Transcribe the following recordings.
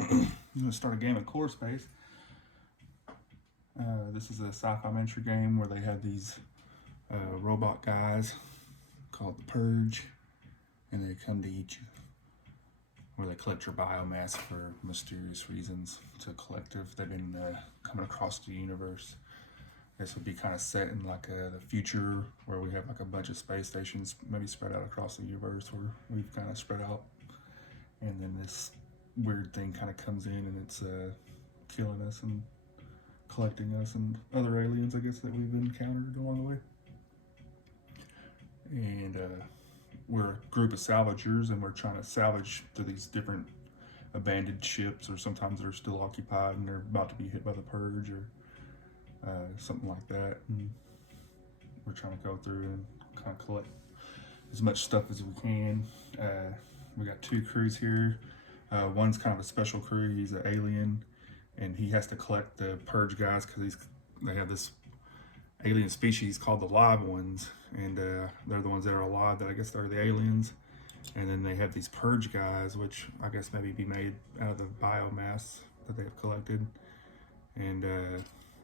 I'm going to start a game of core space. This is a sci-fi adventure game where they have these robot guys called the Purge, and they come to eat you, where they collect your biomass for mysterious reasons. It's a collective. They've been coming across the universe. This would be kind of set in like the future, where we have like a bunch of space stations maybe spread out across the universe, where we've kind of spread out, and then this weird thing kind of comes in and it's killing us and collecting us and other aliens, I guess, that we've encountered along the way. And we're a group of salvagers, and we're trying to salvage to these different abandoned ships, or sometimes they're still occupied and they're about to be hit by the purge, or something like that. And we're trying to go through and kind of collect as much stuff as we can. We got two crews here. One's kind of a special crew. He's an alien, and he has to collect the purge guys because they have this alien species called the live ones, and they're the ones that are alive, that I guess they're the aliens. And then they have these purge guys, which I guess maybe be made out of the biomass that they have collected, and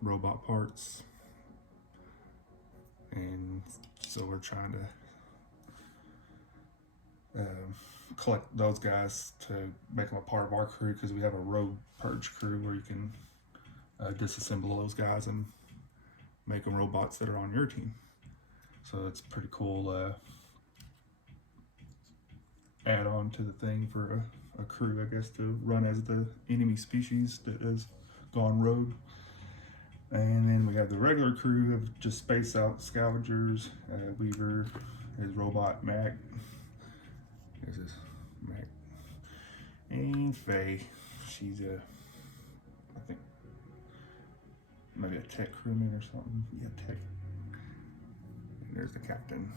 robot parts. And so we're trying to collect those guys to make them a part of our crew, because we have a rogue purge crew where you can disassemble those guys and make them robots that are on your team. So it's pretty cool add on to the thing for a crew, I guess, to run as the enemy species that has gone rogue. And then we have the regular crew of just space out scavengers. Weaver, his robot Mac. There's this Mac. And Faye, she's I think, maybe a tech crewman or something. Yeah, tech. And there's the captain.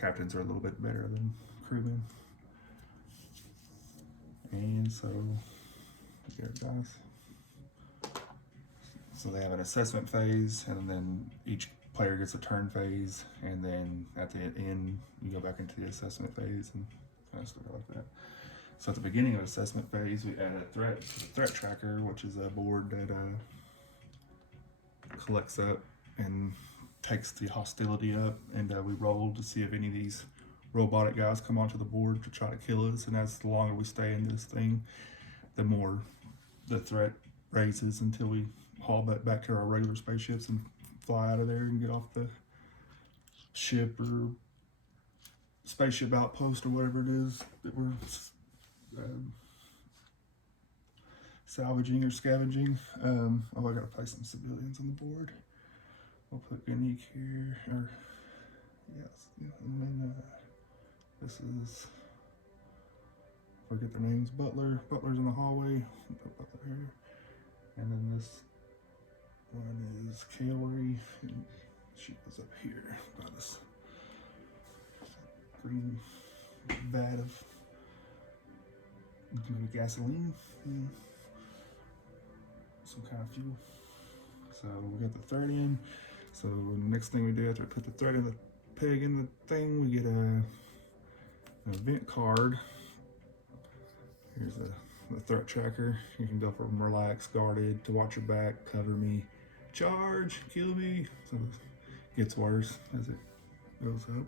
Captains are a little bit better than crewmen. And so, here guys. So they have an assessment phase, and then each player gets a turn phase, and then at the end you go back into the assessment phase and kind of stuff like that. So at the beginning of assessment phase, we add a threat tracker, which is a board that collects up and takes the hostility up, and we roll to see if any of these robotic guys come onto the board to try to kill us. And as the longer we stay in this thing, the more the threat raises, until we haul back to our regular spaceships and fly out of there and get off the ship or spaceship outpost or whatever it is that we're salvaging or scavenging. Oh, I gotta place some civilians on the board. We'll put Unique here, or yes, and then this is, forget their names, Butler. Butler's in the hallway. Put Butler here. And then this one is Kaori, and she was up here by this green vat of maybe gasoline and some kind of fuel. So we got the thread in. So the next thing we do after we put the thread in the peg in the thing, we get an event card. Here's the threat tracker. You can go from relax, guarded, to watch your back, cover me, charge, kill me. So it gets worse as it goes up.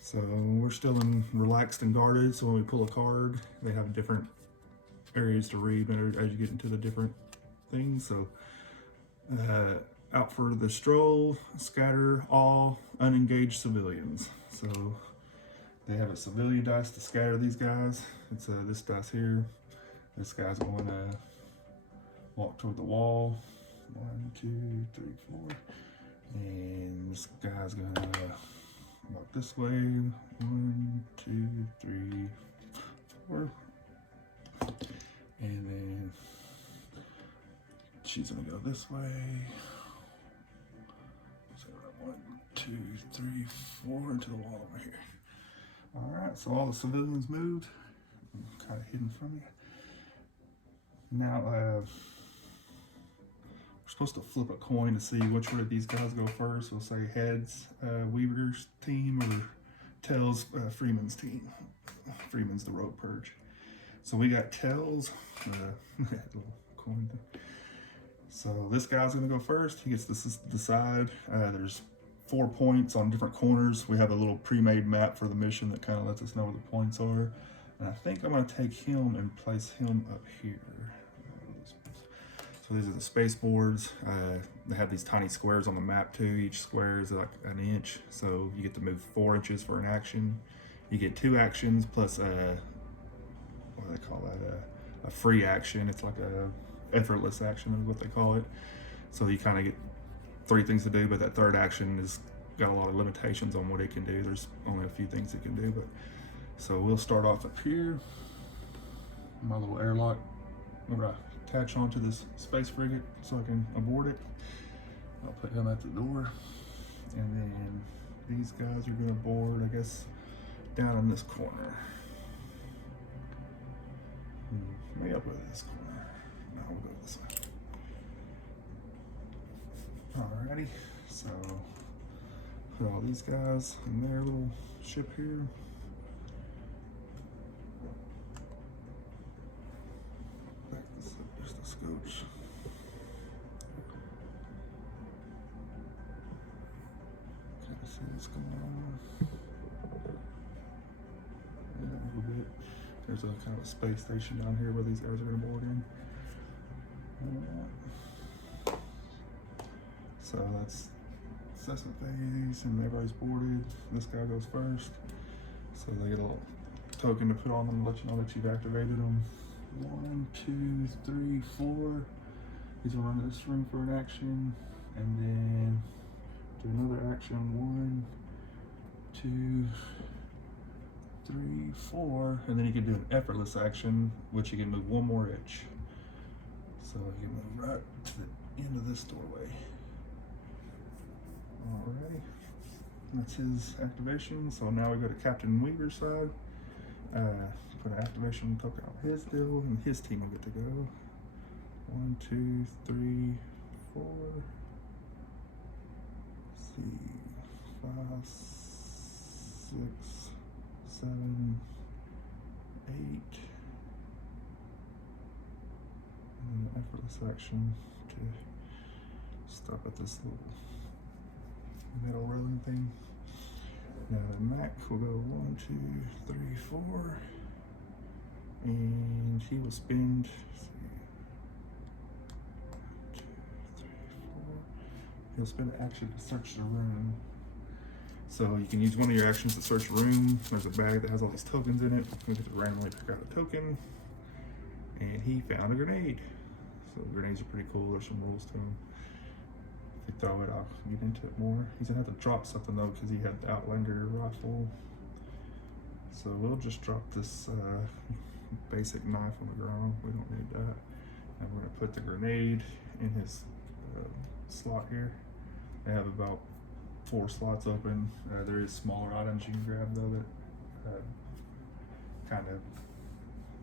So we're still in relaxed and guarded. So when we pull a card, they have different areas to read as you get into the different things. So out for the stroll, scatter all unengaged civilians. So they have a civilian dice to scatter these guys. It's this dice here. This guy's going to walk toward the wall. 1, 2, 3, 4. And this guy's going to walk this way. 1, 2, 3, 4. And then she's going to go this way. So 1, 2, 3, 4 into the wall over here. All right, so all the civilians moved, kind of hidden from you. Now, we're supposed to flip a coin to see which way these guys go first. We'll say heads, Weaver's team, or Tails, Freeman's team. Freeman's the rogue purge. So we got Tails, little coin thing. So this guy's gonna go first. He gets to decide. There's 4 points on different corners. We have a little pre-made map for the mission that kind of lets us know where the points are. And I think I'm gonna take him and place him up here. So these are the space boards. They have these tiny squares on the map too. Each square is like an inch. So you get to move 4 inches for an action. You get 2 actions plus what do they call that? A free action. It's like a effortless action is what they call it. So you kind of get 3 things to do, but that third action has got a lot of limitations on what it can do. There's only a few things it can do, but so we'll start off up here. My little airlock. I'm gonna attach onto this space frigate so I can abort it. I'll put him at the door, and then these guys are gonna board, I guess, down in this corner. Maybe I'll go to this corner. No, we'll go this way. Alrighty, so put all these guys in their little ship here. Back this up just a scotch. Kind of see what's going on. Yeah, a little bit. There's a kind of a space station down here where these guys are going to board in. So that's assessment phase, and everybody's boarded. This guy goes first. So they get a little token to put on them to let you know that you've activated them. 1, 2, 3, 4. He's gonna run to this room for an action, and then do another action. 1, 2, 3, 4, and then you can do an effortless action, which you can move 1 more inch. So you can move right to the end of this doorway. Alrighty, that's his activation. So now we go to Captain Weaver's side. Put an activation token on his deal, and his team will get to go. 1, 2, 3, 4. Let's see, 5, 6, 7, 8. And an effortless action to stop at this little metal railing thing. Now the Mac will go 1, 2, 3, 4, and he will spend. Let's see, 1, 2, 3, 4. He'll spend an action to search the room. So you can use one of your actions to search a room. There's a bag that has all these tokens in it. You get to randomly pick out a token, and he found a grenade. So grenades are pretty cool. There's some rules to them. If you throw it, I'll get into it more. He's gonna have to drop something though, because he had the Outlander rifle. So we'll just drop this basic knife on the ground. We don't need that. And we're gonna put the grenade in his slot here. They have about 4 slots open. There is smaller items you can grab though that kind of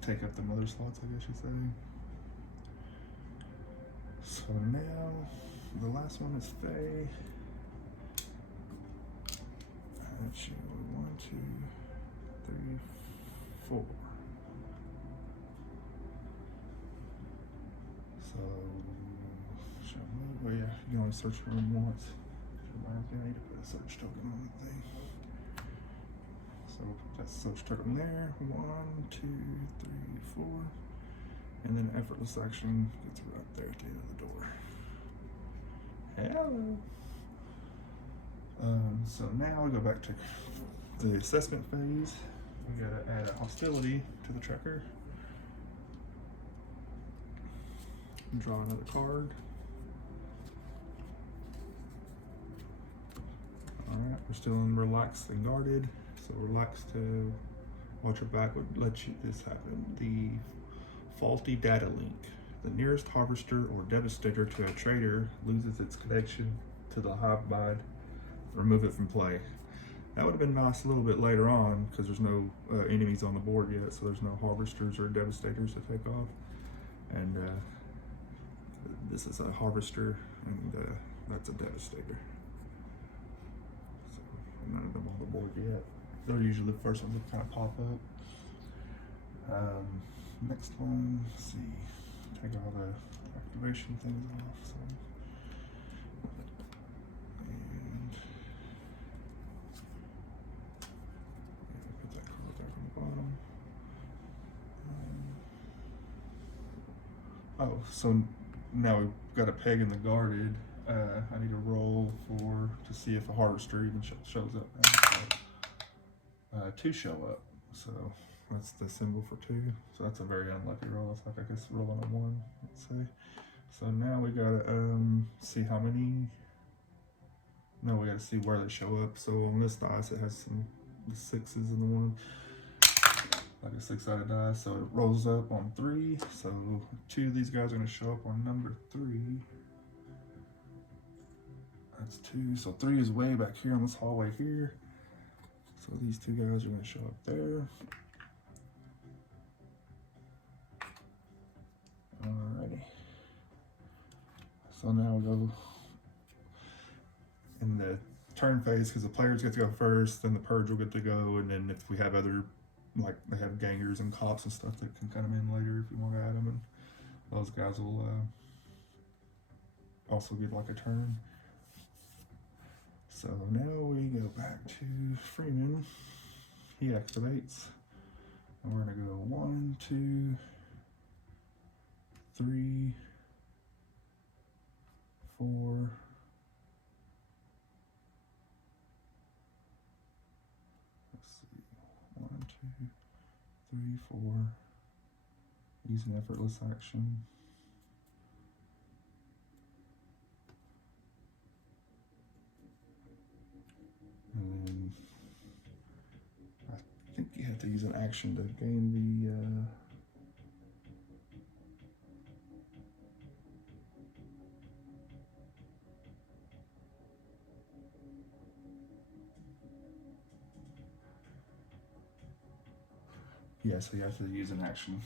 take up the other slots, I guess you say. So now the last one is Faye. Actually, 1, 2, 3, 4. So, oh yeah, you can only search for them once. I need to put a search token on the thing. So that's search token there. 1, 2, 3, 4. And then effortless action gets right there at the end of the door. Hello. So now we go back to the assessment phase. We gotta add a hostility to the tracker. Draw another card. Alright, we're still in relaxed and guarded. So relaxed to watch your back would let you this happen. The faulty data link. The nearest harvester or devastator to a trader loses its connection to the hive mind. Remove it from play. That would have been nice a little bit later on because there's no enemies on the board yet, so there's no harvesters or devastators to take off. And this is a harvester, and that's a devastator. So none of them on the board yet. They're usually the first ones that kind of pop up. Next one, let's see, take all the activation things off. So, and put that card back on the bottom. Oh, so now we've got a peg in the guarded. I need to roll to see if a harvester even shows up. Two show up, so that's the symbol for two. So that's a very unlucky roll. It's like I guess rolling a one. Let's see. So now we gotta see how many. No, we gotta see where they show up. So on this dice, it has the sixes and the one, like a 6-sided die. So it rolls up on 3. So 2 of these guys are gonna show up on number 3. That's 2. So 3 is way back here on this hallway here. So these 2 guys are going to show up there. Alrighty. So now we go in the turn phase because the players get to go first, then the purge will get to go, and then if we have other, like they have gangers and cops and stuff that can come in later if you want to add them, and those guys will also get like a turn. So now we go back to Freeman. He activates. And we're gonna go 1, 2, 3, 4. Let's see. 1, 2, 3, 4. Use an effortless action. And I think you have to use an action to gain the yeah, so you have to use an action.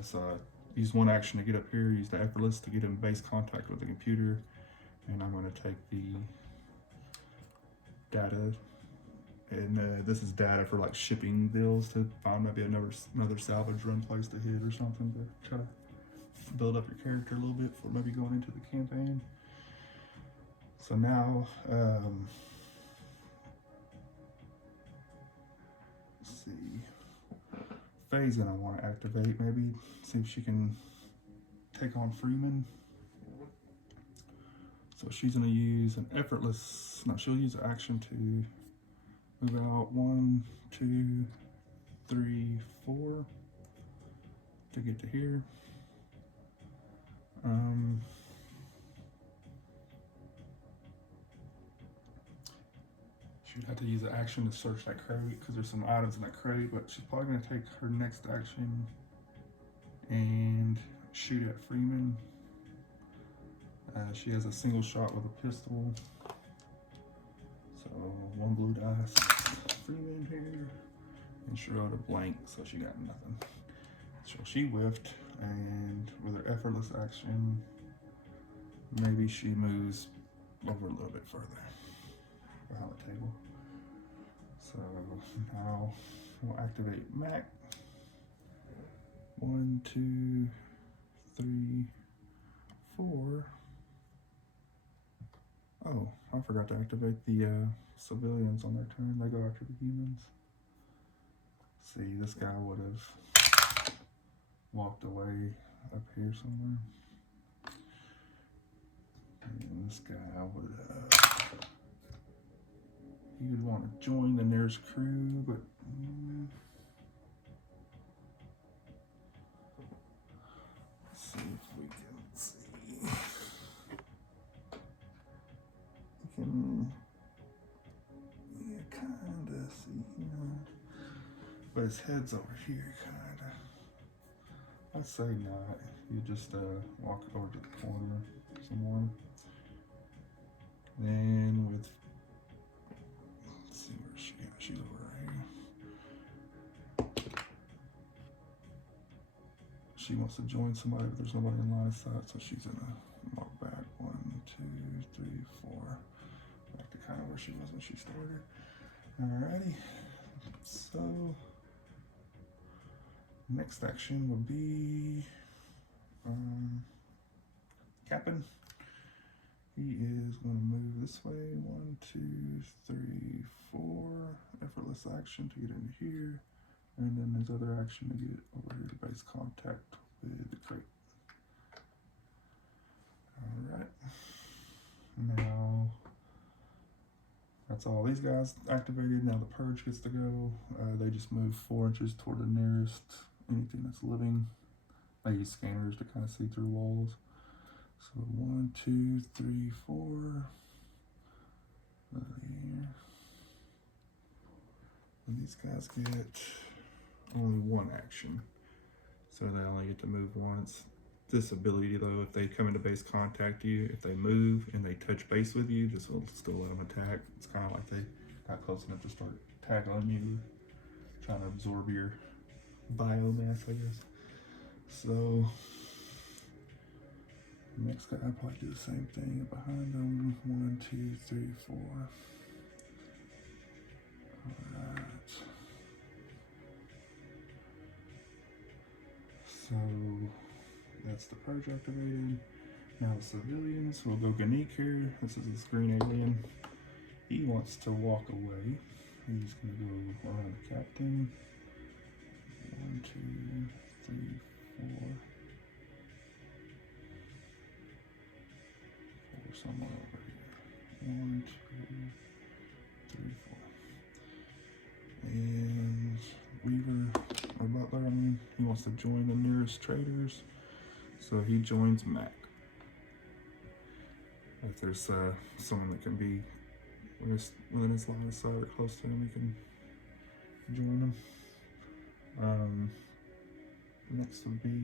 So use one action to get up here, use the effortless to get in base contact with the computer, and I'm going to take the data, and this is data for like shipping bills to find maybe another salvage run place to hit or something to try to build up your character a little bit for maybe going into the campaign. So now let's see, Faye's gonna want to activate, maybe see if she can take on Freeman. So she's gonna use an effortless, no, she'll use an action to move out 1, 2, 3, 4 to get to here. She'd have to use an action to search that crate because there's some items in that crate, but she's probably going to take her next action and shoot at Freeman. She has a single shot with a pistol. So 1 blue dice, Freeman here, and she rolled a blank, so she got nothing. So she whiffed, and with her effortless action, maybe she moves over a little bit further behind the table. So now we'll activate Mac. 1, 2, 3, 4. Oh, I forgot to activate the civilians on their turn. They go after the humans. See, this guy would have walked away up here somewhere. And this guy would he would want to join the nearest crew, but let's see if we can see. We can, yeah, kinda see, you know, but his head's over here, kinda. I'd say not. You just walk over to the corner somewhere. Then with, let's see where she is. She's over here. She wants to join somebody, but there's nobody in line of sight, so she's gonna walk back 1, 2, 3, 4, back to kind of where she was when she started. Alrighty, So next action would be Captain. He is going to move this way. 1, 2, 3, 4. Effortless action to get into here. And then his other action to get over here to base contact with the crate. Alright. Now, that's all these guys activated. Now the purge gets to go. They just move 4 inches toward the nearest anything that's living. I use scanners to kind of see through walls. So 1, 2, 3, 4. Here. And these guys get only 1 action. So they only get to move once. This ability though, if they come into base contact you, if they move and they touch base with you, this will still let them attack. It's kind of like they got close enough to start tackling you, trying to absorb your biomass, I guess. So next guy, I'll probably do the same thing behind them. 1, 2, 3, 4. Alright. So that's the purge activated. Now the civilians, we'll go Ganeek here. This is the screen alien. He wants to walk away. He's gonna go around the captain. 1, 2, 3, 4. Somewhere over here. 1, 2, 3, 4. And Weaver, or Butler, I mean, he wants to join the nearest traders. So he joins Mac. If there's someone that can be within his line of sight or close to him, he can join them. Next would be...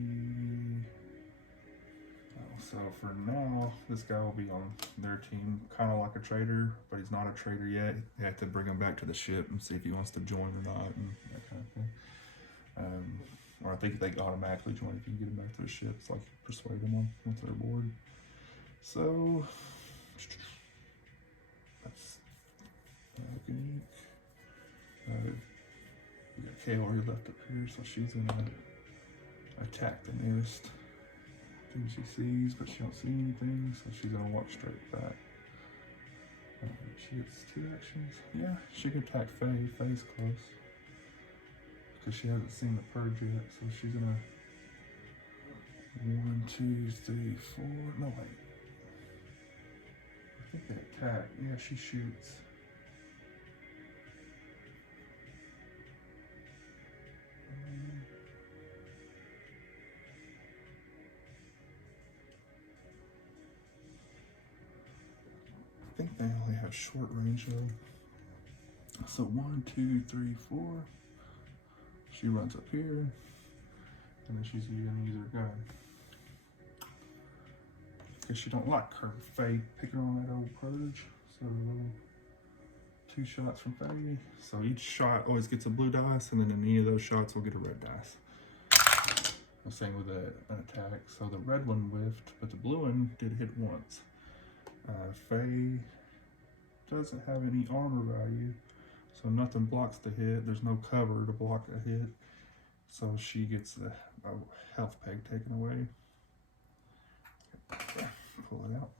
So for now, this guy will be on their team, kind of like a trader, but he's not a trader yet. They have to bring him back to the ship and see if he wants to join or not, and that kind of thing. Or I think they automatically join if you get him back to the ship. It's like you persuade them once they're aboard. So that's Ganeek. We got Kaori left up here, so she's gonna attack the nearest thing she sees, but she don't see anything, so she's gonna walk straight back. She gets 2 actions. Yeah, she can attack Faye. Faye's close because she hasn't seen the purge yet, so she's gonna 1, 2, 3, 4. No wait, I think they attack. Yeah, she shoots. I think they only have short range though. So 1, 2, 3, 4. She runs up here, and then she's gonna use her gun. Because she don't like her Faye picking on that old purge. So 2 shots from Faye. So each shot always gets a blue dice, and then in any of those shots we'll get a red dice. The same with an attack. So the red one whiffed, but the blue one did hit once. Faye doesn't have any armor value, so nothing blocks the hit. There's no cover to block a hit, so she gets the health peg taken away. Pull it out.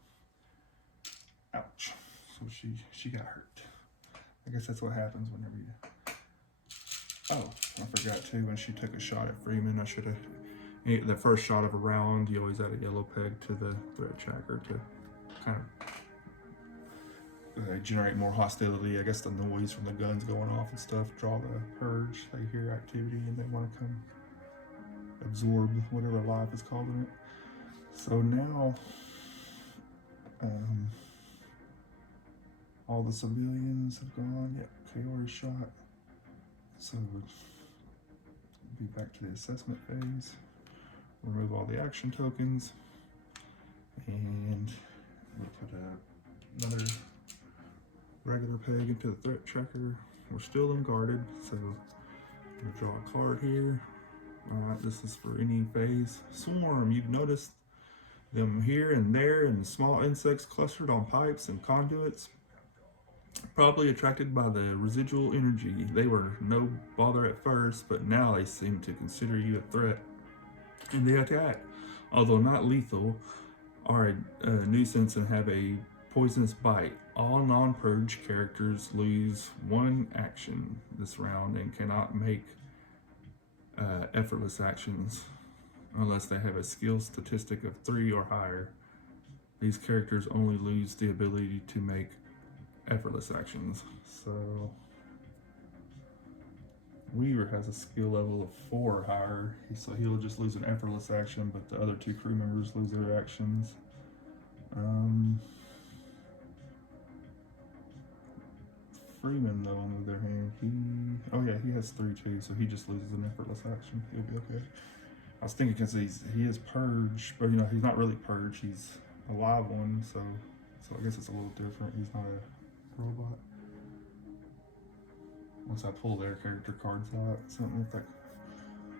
Ouch. So she got hurt. I guess that's what happens whenever you... Oh, I forgot too, when she took a shot at Freeman, I should have... The first shot of a round, you always add a yellow peg to the threat tracker to kind of generate more hostility. I guess the noise from the guns going off and stuff draw the purge. They hear activity and they want to come absorb whatever life is causing it. So now all the civilians have gone. Yep, Kaori shot. So we'll be back to the assessment phase. Remove all the action tokens, and we'll put another regular peg into the threat tracker. We're still unguarded, so we'll draw a card here. Alright, this is for any phase. Swarm, you've noticed them here and there, and small insects clustered on pipes and conduits. Probably attracted by the residual energy. They were no bother at first, but now they seem to consider you a threat, and they attack. Although not lethal, are a nuisance and have a poisonous bite. All non-purge characters lose one action this round and cannot make effortless actions unless they have a skill statistic of 3 or higher. These characters only lose the ability to make effortless actions. So Weaver has a skill level of 4 or higher, so he'll just lose an effortless action, but the other 2 crew members lose their actions. Freeman, though, on the other hand, he has 3 too, so he just loses an effortless action. He'll be okay. I was thinking because he is purge, but he's not really purge. He's a live one, so I guess it's a little different. He's not a robot. Once I pull their character cards out, something like that.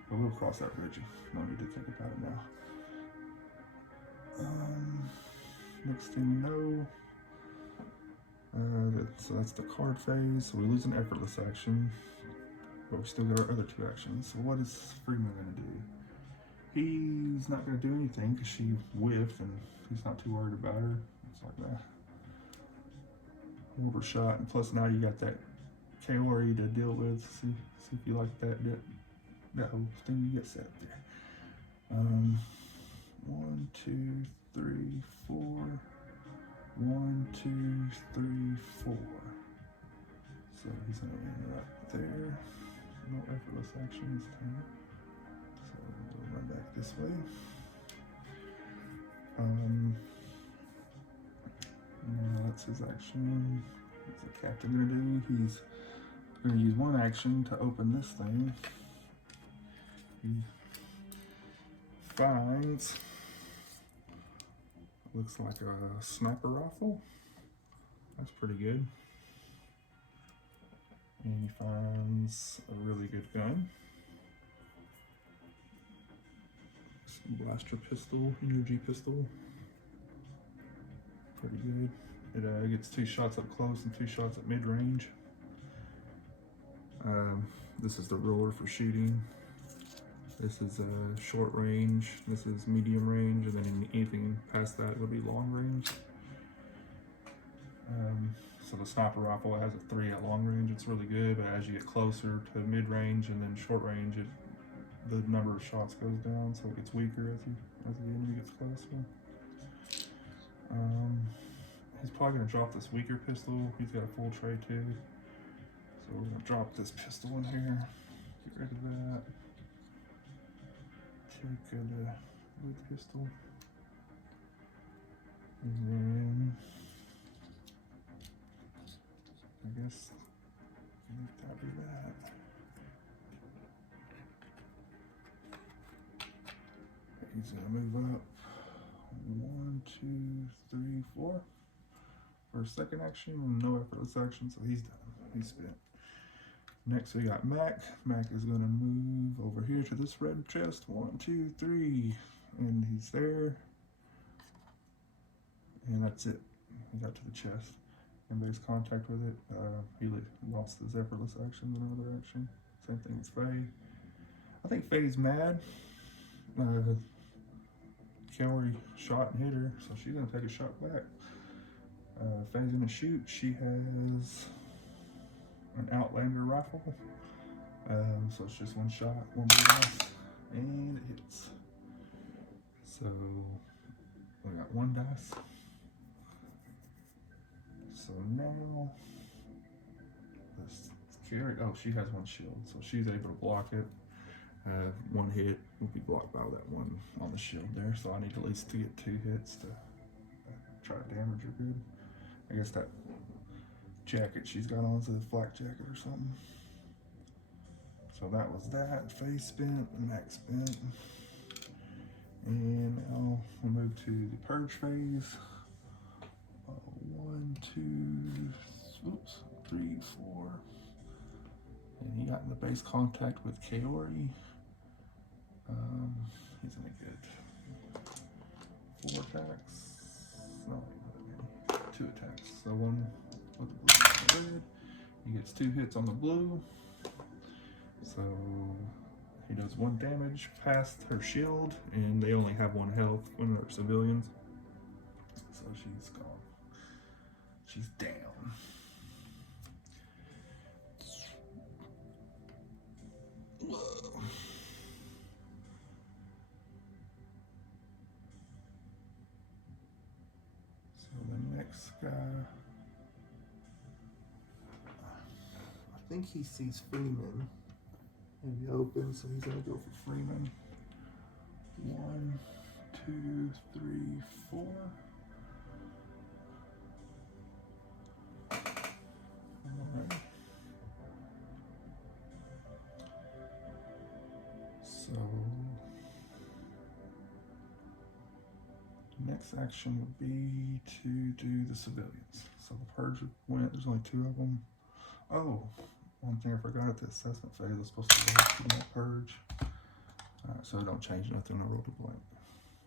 But we'll cross that bridge. No need to think about it now. Next thing you know, so that's the card phase. So we lose an effortless action, but we still got our other 2 actions. So what is Freeman going to do? He's not going to do anything because she whiffed, and he's not too worried about her. It's like that. Overshot, and plus now you got that Kaori to deal with. See if you like that whole thing you get set up there. 1, 2, 3, 4. 1, 2, 3, 4. So he's gonna land right there. No effortless action this time. So we'll run back this way. Now that's his action. What's the captain gonna do? He's gonna use 1 action to open this thing. He finds, looks like a sniper rifle. That's pretty good. And he finds a really good gun. Blaster pistol, energy pistol. Pretty good. It gets 2 shots up close and 2 shots at mid-range. This is the roller for shooting. This is short range. This is medium range, and then anything past that would be long range. So the sniper rifle has a 3 at long range. It's really good, but as you get closer to mid range and then short range, the number of shots goes down, so it gets weaker as the enemy gets closer. He's probably gonna drop this weaker pistol. He's got a full tray too, so we're gonna drop this pistol in here. Get rid of that. Take the wood pistol, and then I guess that be that. He's gonna move up 1, 2, 3, 4 for a second action, no effortless action, so he's done. He's spent. Next we got Mac. Mac is gonna move over here to this red chest. 1, 2, 3, and he's there. And that's it. He got to the chest and makes contact with it. He lost his effortless action and another action. Same thing as Faye. I think Faye's mad. Kaori shot and hit her, so she's gonna take a shot back. Faye's gonna shoot. She has an Outlander rifle, so it's just 1 shot, 1 blast, and it hits. So we got 1 dice. So now this Kaori, oh, she has 1 shield, so she's able to block it. 1 hit will be blocked by that 1 on the shield there, so I need at least to get 2 hits to try to damage her good. I guess that jacket she's got on is a flak jacket or something. So that was that. Faye spent, Max spent. And now we'll move to the purge phase. 1, 2, 3, 4. And he got in the base contact with Kaori. He's gonna get 4 attacks. No, 2 attacks. So one with the blue and the red. He gets 2 hits on the blue. So he does 1 damage past her shield, and they only have 1 health when they're civilians. So she's gone. She's down. Whoa. So the next guy, I think he sees Freeman. Maybe open, so he's gonna go for Freeman. 1, 2, 3, 4. Alright. So next action would be to do the civilians. So the purge went, there's only 2 of them. Oh, one thing I forgot at the assessment phase, I was supposed to go to that purge. So I don't change nothing when I roll the blank.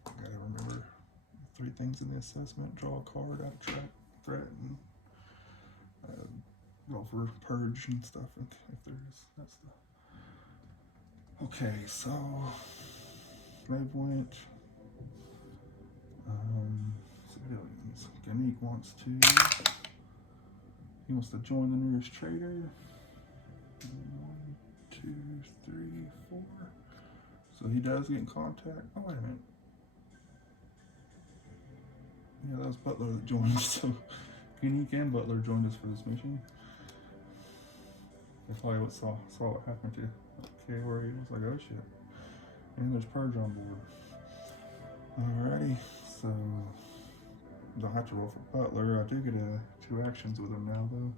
I gotta remember 3 things in the assessment: draw a card, add a track, threat, and roll for purge and stuff if there is that stuff. Okay, so they went civilians. Ganeek wants to join the nearest trader. 1, 2, 3, 4. So he does get in contact. Oh, wait a minute. Yeah, that was Butler that joined. So Ganeek and Butler joined us for this mission. They probably saw what happened to Okay, where he was like, oh shit. And there's Purge on board. Alrighty, so don't have to roll for Butler. I do get 2 actions with him now though.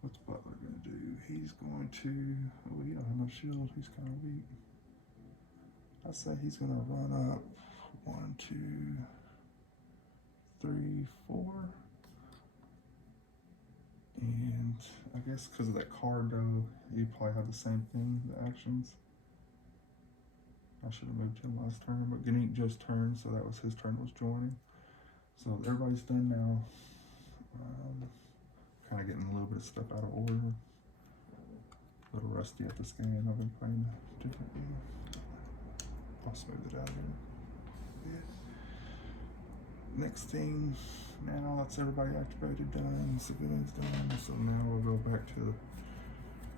What's Butler gonna do? He's going to, oh, he don't have no shield, he's kind of weak. I say he's gonna run up 1, 2, 3, 4. And I guess because of that card though, you probably have the same thing, the actions. I should have moved him last turn, but Ganeek just turned, so that was his turn, was joining. So everybody's done now. Kind of getting a little bit of stuff out of order. A little rusty at this game. I've been playing a different game. I'll smooth it out here. Yeah. Next thing, now that's everybody activated, done, civilians done. So now we'll go back to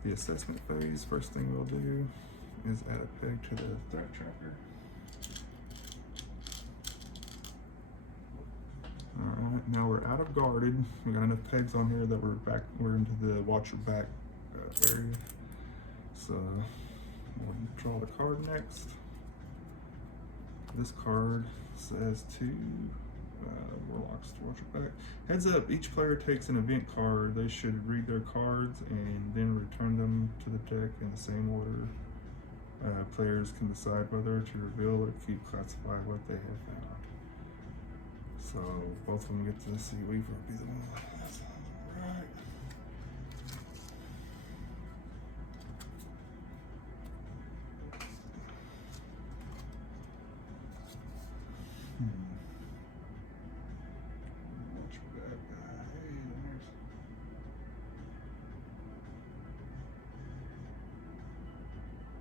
the assessment phase. First thing we'll do is add a peg to the threat tracker. Alright, now we're out of guarded. We got enough pegs on here that we're into the watcher back area. So we'll draw the card next. This card says to warlocks to watcher back. Heads up, each player takes an event card. They should read their cards and then return them to the deck in the same order. Players can decide whether to reveal or keep classified what they have found. So both of them get to see Weaver will be the one. That sounds right. Watch back. Hey, there's.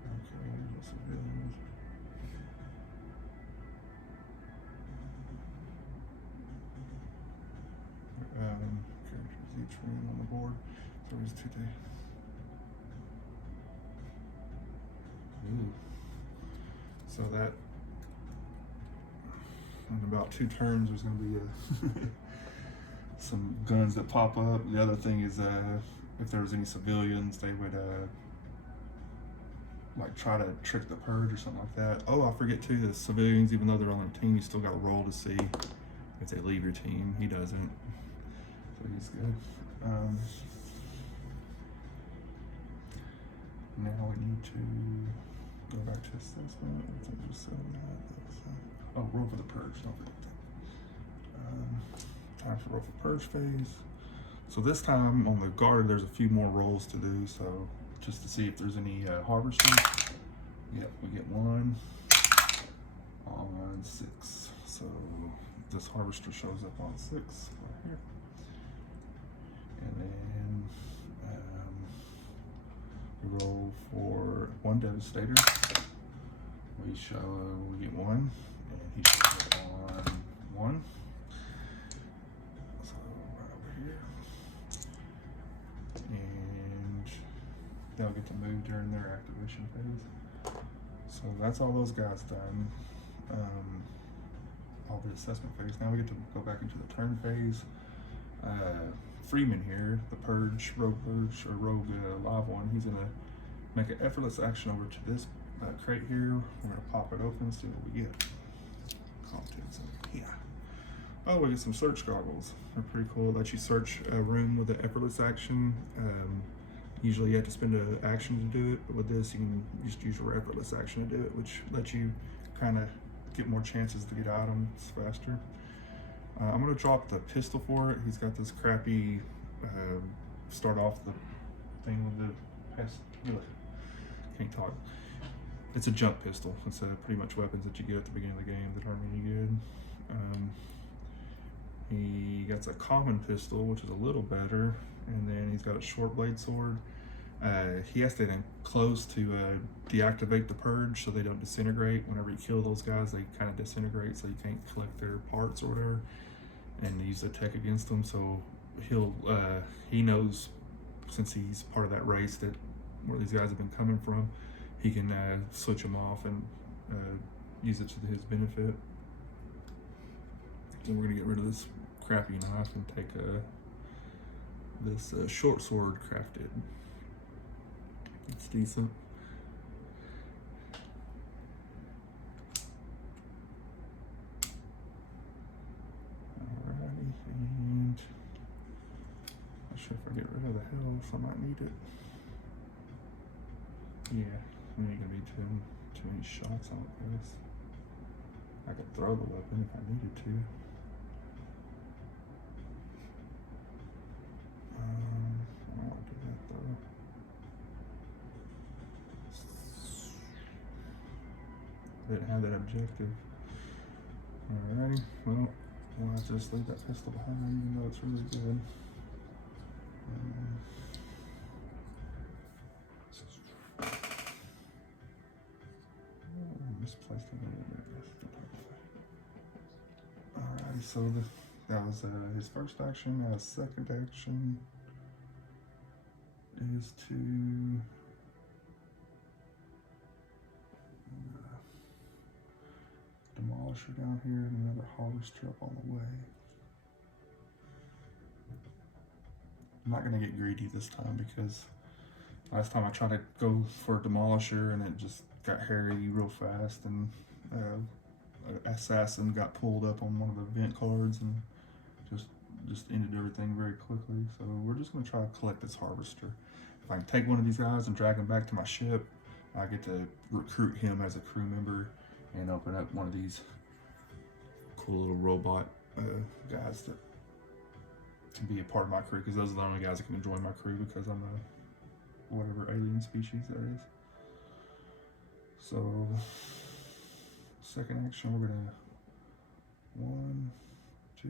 Okay, there's civilians. Characters each room on the board. So there's 2 days. So that in about 2 turns there's going to be some guns that pop up. The other thing is if there was any civilians, they would like try to trick the purge or something like that. Oh, I forget too, the civilians, even though they're on a team, you still got to roll to see if they leave your team. He doesn't, so he's good. Now we need to go back to assessment. I think just said that. Oh, roll for the purge. Don't forget that. Time to roll for purge phase. So this time on the guard, there's a few more rolls to do. So just to see if there's any harvesters. Yep, we get 1 on 6. So this harvester shows up on 6 right here. And then we roll for 1 Devastator. We get 1, and he shows it on 1. So right over here. And they'll get to move during their activation phase. So that's all those guys done. All the assessment phase. Now we get to go back into the turn phase. Freeman here, the purge, rogue live one, he's gonna make an effortless action over to this crate here. We're gonna pop it open and see what we get. Contents in here. Oh, we get some search goggles. They're pretty cool. Let you search a room with an effortless action. Usually you have to spend an action to do it, but with this you can just use your effortless action to do it, which lets you kind of get more chances to get items faster. I'm gonna drop the pistol for it. He's got this crappy start off the thing with the pest. Can't talk. It's a jump pistol. It's pretty much weapons that you get at the beginning of the game that aren't really good. He gets a common pistol, which is a little better, and then he's got a short blade sword. He has to get close to deactivate the purge so they don't disintegrate. Whenever you kill those guys, they kind of disintegrate, so you can't collect their parts or whatever, and use the tech against them. So he knows, since he's part of that race that where these guys have been coming from, he can switch them off and use it to his benefit. And we're gonna get rid of this crappy knife and take this short sword crafted. It's decent. Alrighty, and not sure if I get rid of the health, I might need it. Yeah, there ain't gonna be too many shots on it, guys. I could throw the weapon if I needed to. I don't want to do that though. I didn't have that objective. Alrighty, well, we'll have to just leave that pistol behind even though it's really good. Misplaced a little bit, I guess. Alrighty, so that was his first action. Now his second action is to demolisher down here and another harvester up on the way. I'm not gonna get greedy this time because last time I tried to go for a demolisher and it just got hairy real fast, and an assassin got pulled up on one of the event cards and just ended everything very quickly. So we're just gonna try to collect this harvester. If I can take one of these guys and drag him back to my ship, I get to recruit him as a crew member and open up one of these cool little robot guys that can be a part of my crew, because those are the only guys that can join my crew because I'm a whatever alien species that is. So second action, we're gonna 1, 2,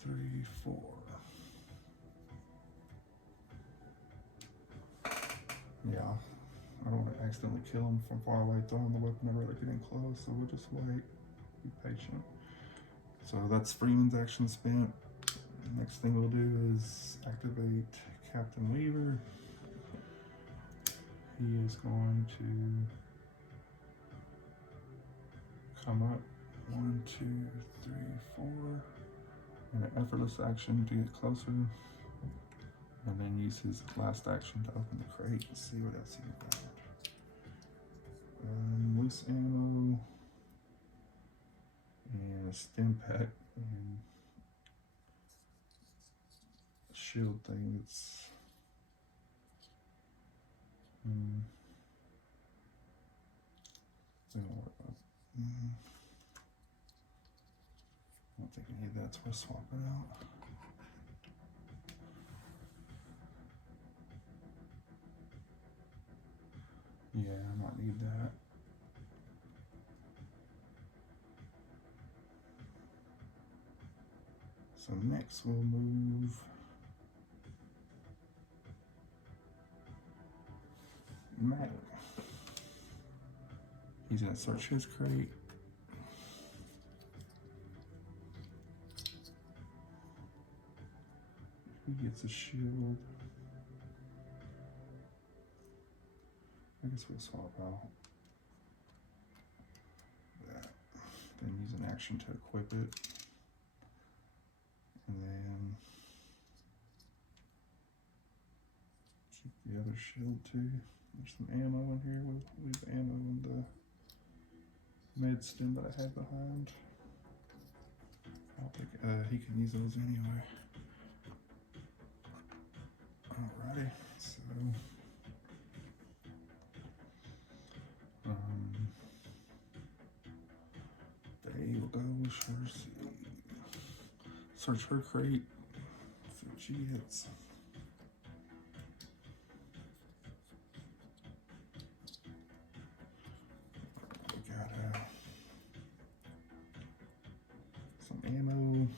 3, 4. Yeah, I don't want to accidentally kill him from far away throwing the weapon. I'd rather get in close, so we'll just wait, be patient. So that's Freeman's action spent. Next thing we'll do is activate Captain Weaver. He is going to come up 1, 2, 3, 4, and an effortless action to get closer, and then use his last action to open the crate and see what else he got. Loose ammo and a stim pack and a shield thing that's I don't think any of that's worth swapping out. Yeah, I might need that. So next we'll move Matt. He's gonna search his crate. He gets a shield. I guess we'll swap out that. Then use an action to equip it. And then keep the other shield too. There's some ammo in here. We'll leave the ammo in the med stem that I had behind. I'll take, he can use those anyway. Alrighty, so they will go with her. Search her crate. See what she gets. We got some ammo.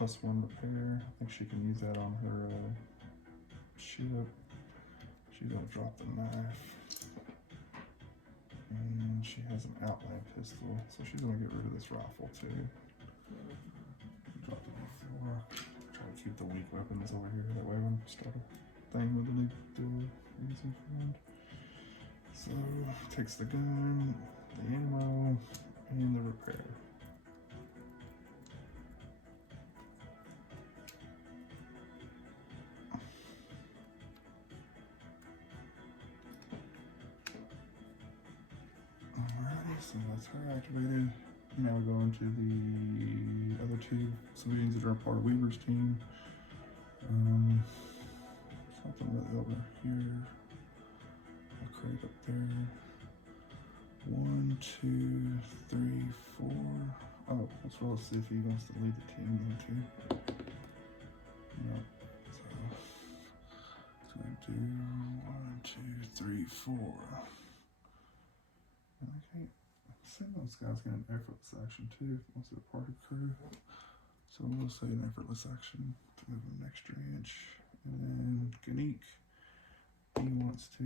+1 repair. I think she can use that on her ship. She's gonna drop the knife. And she has an outline pistol, so she's gonna get rid of this rifle too. Drop it on the floor. Try to keep the weak weapons over here. That way when we start a thing with the easy friend. So takes the gun, the ammo, and the repair. So that's her activated. Now we go into the other 2 civilians that are a part of Weaver's team. Something really over here. A crate up there. 1, 2, 3, 4. Oh, let's roll to see if he wants to lead the team then too. Yep. So it's gonna do 1, 2, 3, 4. Okay. Some of those guys get an effortless action too, once they're part of crew. So we'll say an effortless action to move him an extra inch. And then Ganeek, he wants to,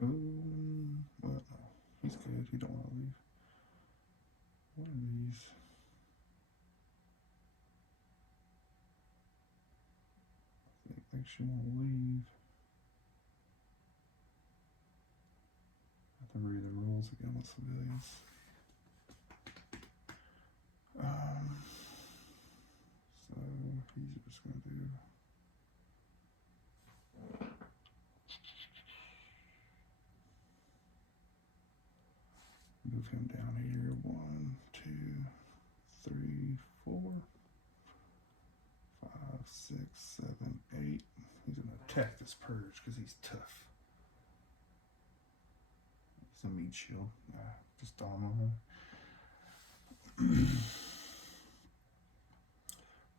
well, no, he's good, he don't want to leave. One of these. I think she won't leave. I have to read the rules again with civilians. So he's just gonna do move him down here. 1, 2, 3, 4, 5, 6, 7, 8. He's gonna attack this purge because he's tough. It's a meat shield. Just dawn on him.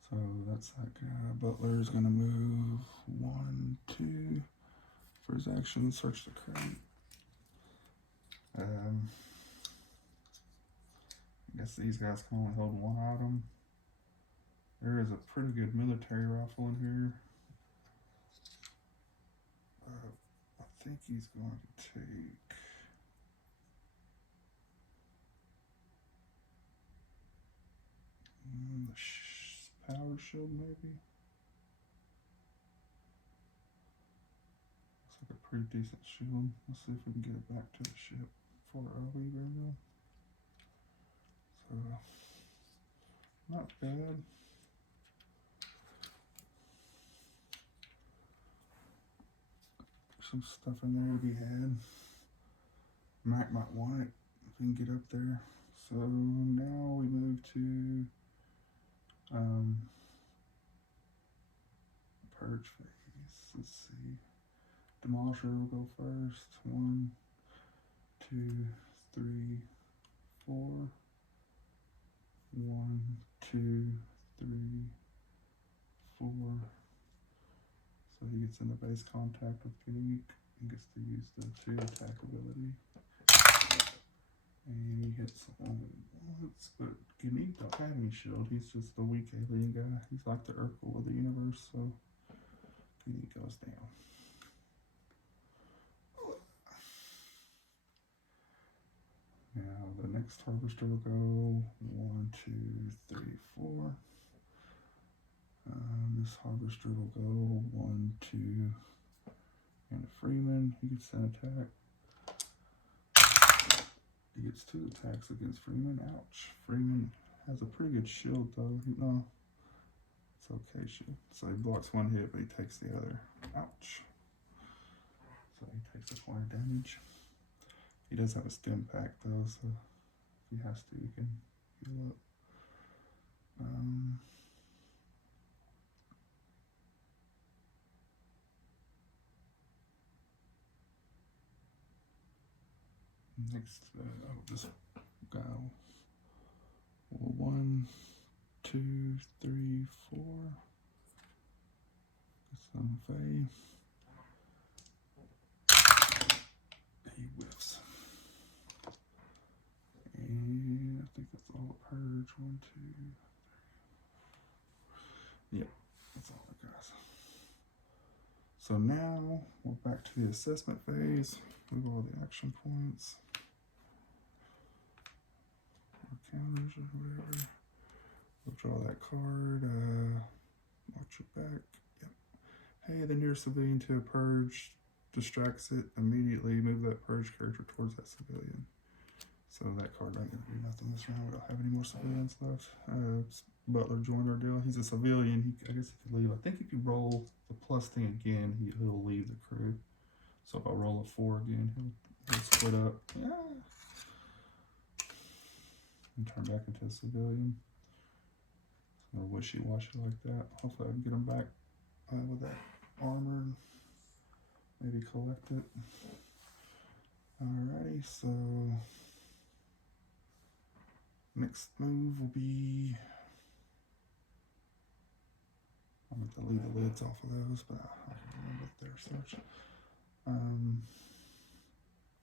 So that's that guy. Butler's gonna move 1, 2 for his action. Search the crate. I guess these guys can only hold 1 item. There is a pretty good military rifle in here. I think he's going to take the power shield, maybe. Looks like a pretty decent shield. Let's see if we can get it back to the ship before I leave right now. So, not bad. Some stuff in there to be had. Mac might want it if we can get up there. So now we move to purge phase. Let's see. Demolisher will go first. 1, 2, 3, 4. 1, 2, 3, 4. So he gets into base contact with Ganeek and gets to use the 2 attack ability. And he hits only once, but Gimik don't have any shield. He's just a weak alien guy. He's like the Urkel of the universe, so Gimik goes down. Now the next harvester will go 1, 2, 3, 4. This harvester will go 1, 2, and a freeman. He gets an attack. He gets 2 attacks against Freeman. Ouch. Freeman has a pretty good shield though. No, it's okay shield. So he blocks 1 hit, but he takes the other. Ouch. So he takes a point of damage. He does have a stim pack though, so if he has to, he can heal up. Next, I'll just go 1, 2, 3, 4. Some Faye. He whiffs. And I think that's all the purge. 1, 2, 3. Yep, that's all it guys. So now we're back to the assessment phase. Move all the action points. Or counters or whatever. We'll draw that card. Watch your back. Yep. Hey, the nearest civilian to a purge distracts it. Immediately move that purge character towards that civilian. So that card ain't gonna do nothing this round. We don't have any more civilians left. Butler joined our deal. He's a civilian. I guess he could leave. I think if you roll the plus thing again, he'll leave the crew. So if I roll a 4 again, he'll split up. Yeah. And turn back into a civilian. So wishy-washy like that. Hopefully I can get him back with that armor. Maybe collect it. Alrighty, so next move will be, I'm going to leave the lids off of those, but I can remember if they're such.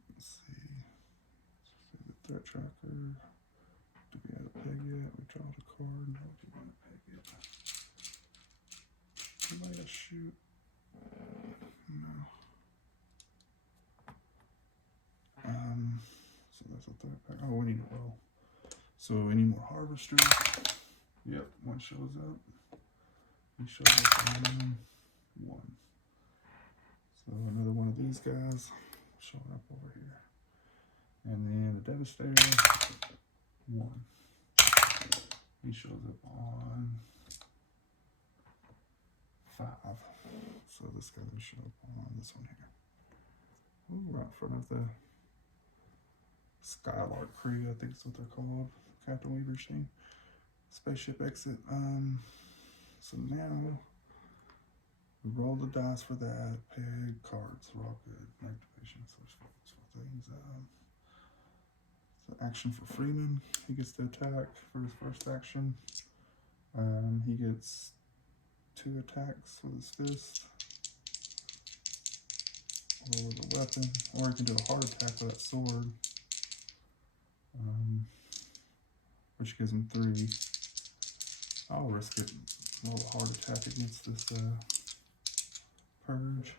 Let's see. The threat tracker. Do we have a peg yet? We draw the card. No, we didn't peg it. Somebody to shoot. No. So that's a threat pack. Oh, we need to roll. So any more harvesters? Yep, 1 shows up. He shows up on 1. So another one of these guys showing up over here. And then the Devastator, 1. He shows up on 5. So this guy will show up on this one here. Ooh, right in front of the Skylark crew, I think is what they're called. Captain Weaver's team. Spaceship exit. So now we roll the dice for that. Peg, cards, are all good. Activation, switch things. So action for Freeman. He gets to attack for his first action. He gets 2 attacks with his fist. Or with a weapon. Or he can do a hard attack with that sword. Which gives him 3. I'll risk it. Roll a hard attack against this purge.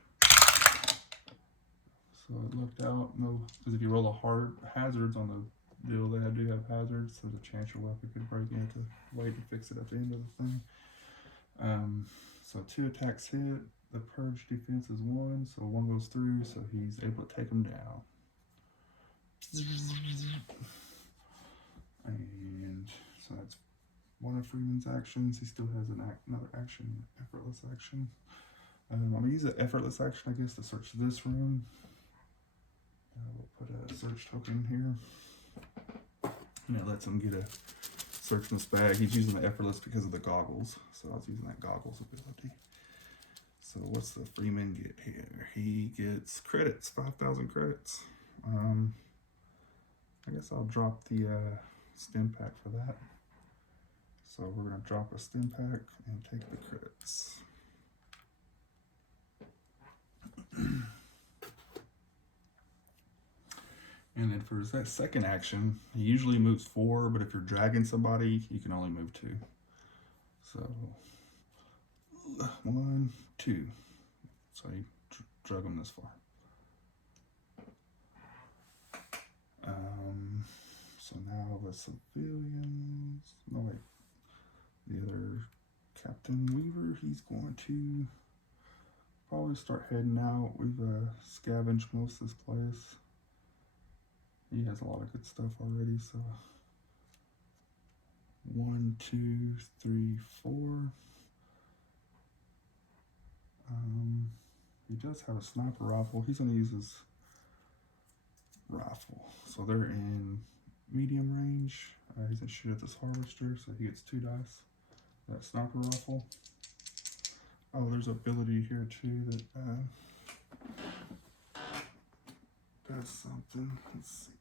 So it looked out. No, because if you roll a hard hazards on the deal, they do have hazards. So there's a chance your weapon could break. You have to wait and fix it at the end of the thing. So 2 attacks hit. The purge defense is 1, so 1 goes through. So he's able to take him down. And so that's one of Freeman's actions. He still has another action, effortless action. I'm going to use an effortless action, I guess, to search this room. We'll put a search token here. And it lets him get a search in this bag. He's using the effortless because of the goggles. So I was using that goggles ability. So what's the Freeman get here? He gets credits, 5,000 credits. I guess I'll drop the stim pack for that. So we're going to drop a stim pack and take the credits. And then for that second action, he usually moves 4, but if you're dragging somebody, you can only move 2. So 1, 2. So you drug him this far. So now the civilians. No wait, the other Captain Weaver. He's going to probably start heading out. We've scavenged most of this place. He has a lot of good stuff already. So 1, 2, 3, 4. He does have a sniper rifle. He's going to use his rifle. So they're in medium range. He's going to shoot at this harvester, so he gets 2 dice. That sniper rifle. Oh, there's ability here too that does something. Let's see.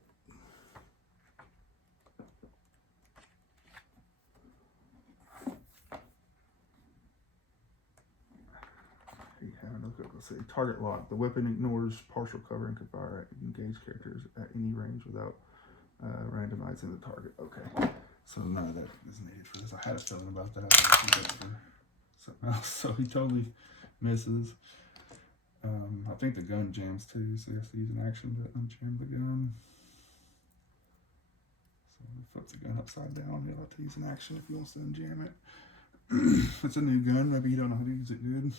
Let's see. Target lock. The weapon ignores partial cover and can fire at engaged characters at any range without randomizing the target. Okay. So none of that is needed for this. I had a feeling about that. So he totally misses. I think the gun jams too, so he has to use an action to unjam the gun. So he flips the gun upside down. He'll have to use an action if he wants to unjam it. It's a new gun. Maybe you don't know how to use it good.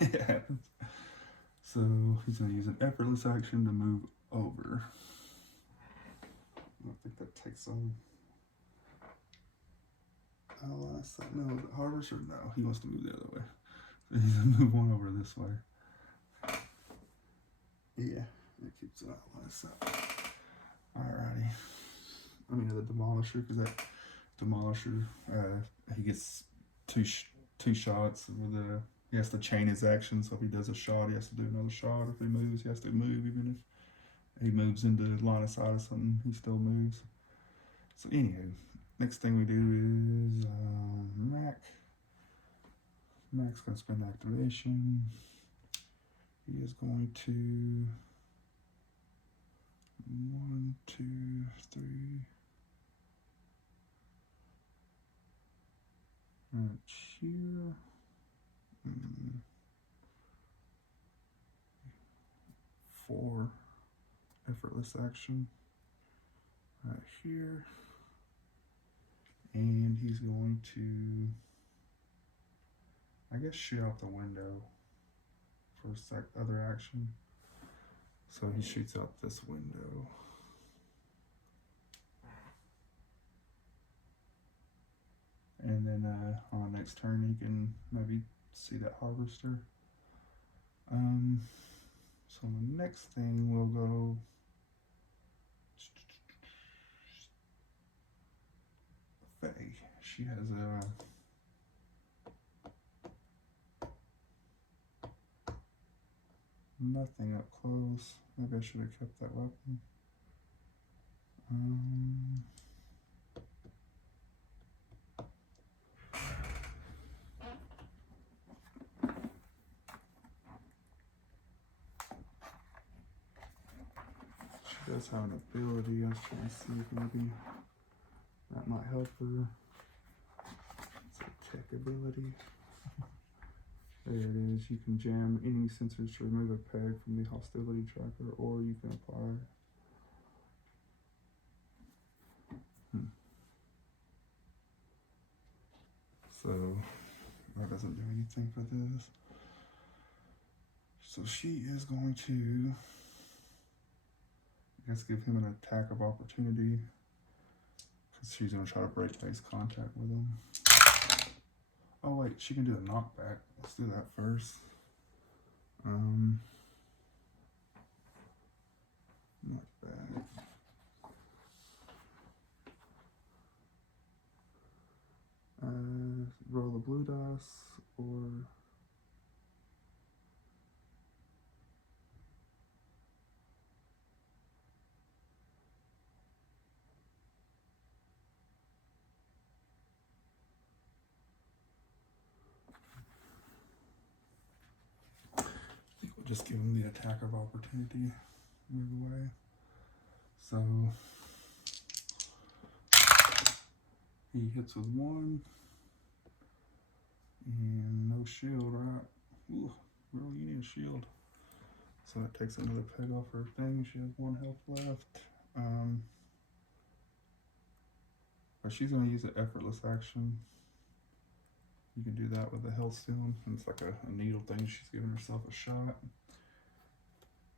It happens. So he's going to use an effortless action to move over. I think that takes on. Oh, no, the harvester. No, he wants to move the other way. So he's going to move one over this way. Yeah, that keeps it out like that. Alrighty. I mean the demolisher, because that demolisher, he gets two shots with he has to chain his action. So if he does a shot, he has to do another shot. If he moves, he has to move. Even if he moves into line of sight of something, he still moves. So anywho, next thing we do is Mac. Mac's going to spend activation. He is going to 1, 2, 3. Right here. 4 effortless action right here, and he's going to, I guess, shoot out the window for other action. So he shoots out this window. And then on the next turn, he can maybe see that harvester. So the next thing we'll go. Faye. She has nothing up close. Maybe I should have kept that weapon. She does have an ability. I was trying to see if maybe that might help her. It's a tech ability. There it is. You can jam any sensors to remove a peg from the hostility tracker, or you can apply. So that doesn't do anything for this. So she is going to, I guess, give him an attack of opportunity, because she's going to try to break base contact with him. Oh wait, she can do a knockback. Let's do that first. Knockback. Roll the blue dice, or I think we'll just give him the attack of opportunity either way. So he hits with 1 and no shield, right? Ooh, really, you need a shield. So that takes another peg off her thing. She has 1 health left. But she's going to use an effortless action. You can do that with the health stone. It's like a needle thing. She's giving herself a shot.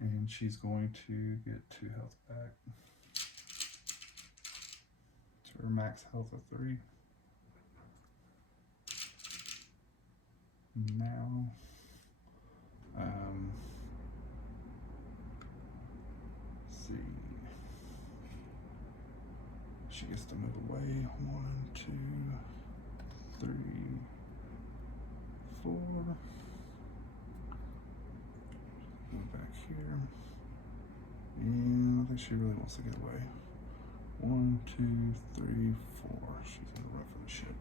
And she's going to get 2 health back. To her max health of 3. Now, let's see. She gets to move away. 1, 2, 3, 4. Go back here. And I think she really wants to get away. 1, 2, 3, 4. She's gonna run for the ship.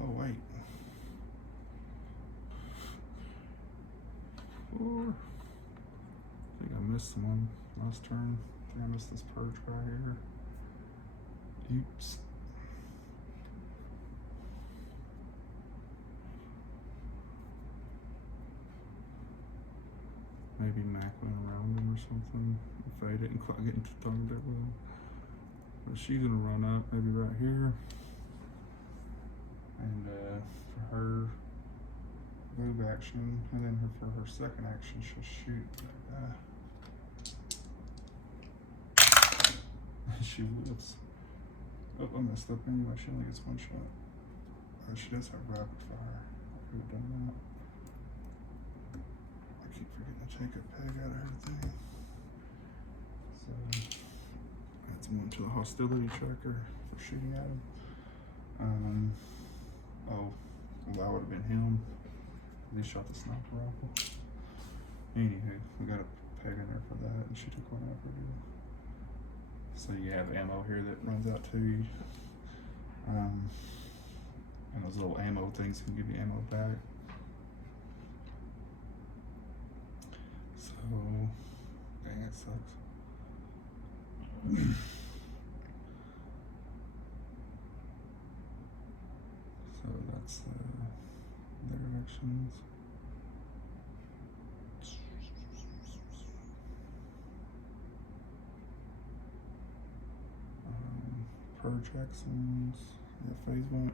Oh wait. 4. I think I missed one last turn. I think I missed this purge right here. Oops. Maybe Mac went around him or something. If I didn't quite get into tongue that well. But she's gonna run up, maybe right here. And for her move action, and then for her second action, she'll shoot that guy. She whips. Oh, I messed up anyway. She only gets 1 shot. She does have rapid fire. I could have done that. I keep forgetting to take a peg out of her thing. So that's 1 to the hostility tracker for shooting at him. Oh, well, that would have been him. He shot the sniper rifle. Anywho, we got a peg in there for that, and she took 1 out for you. So you have ammo here that runs out to you. And those little ammo things can give you ammo back. So, dang, it sucks. So that's their actions. Purge actions. Yeah, phase 1.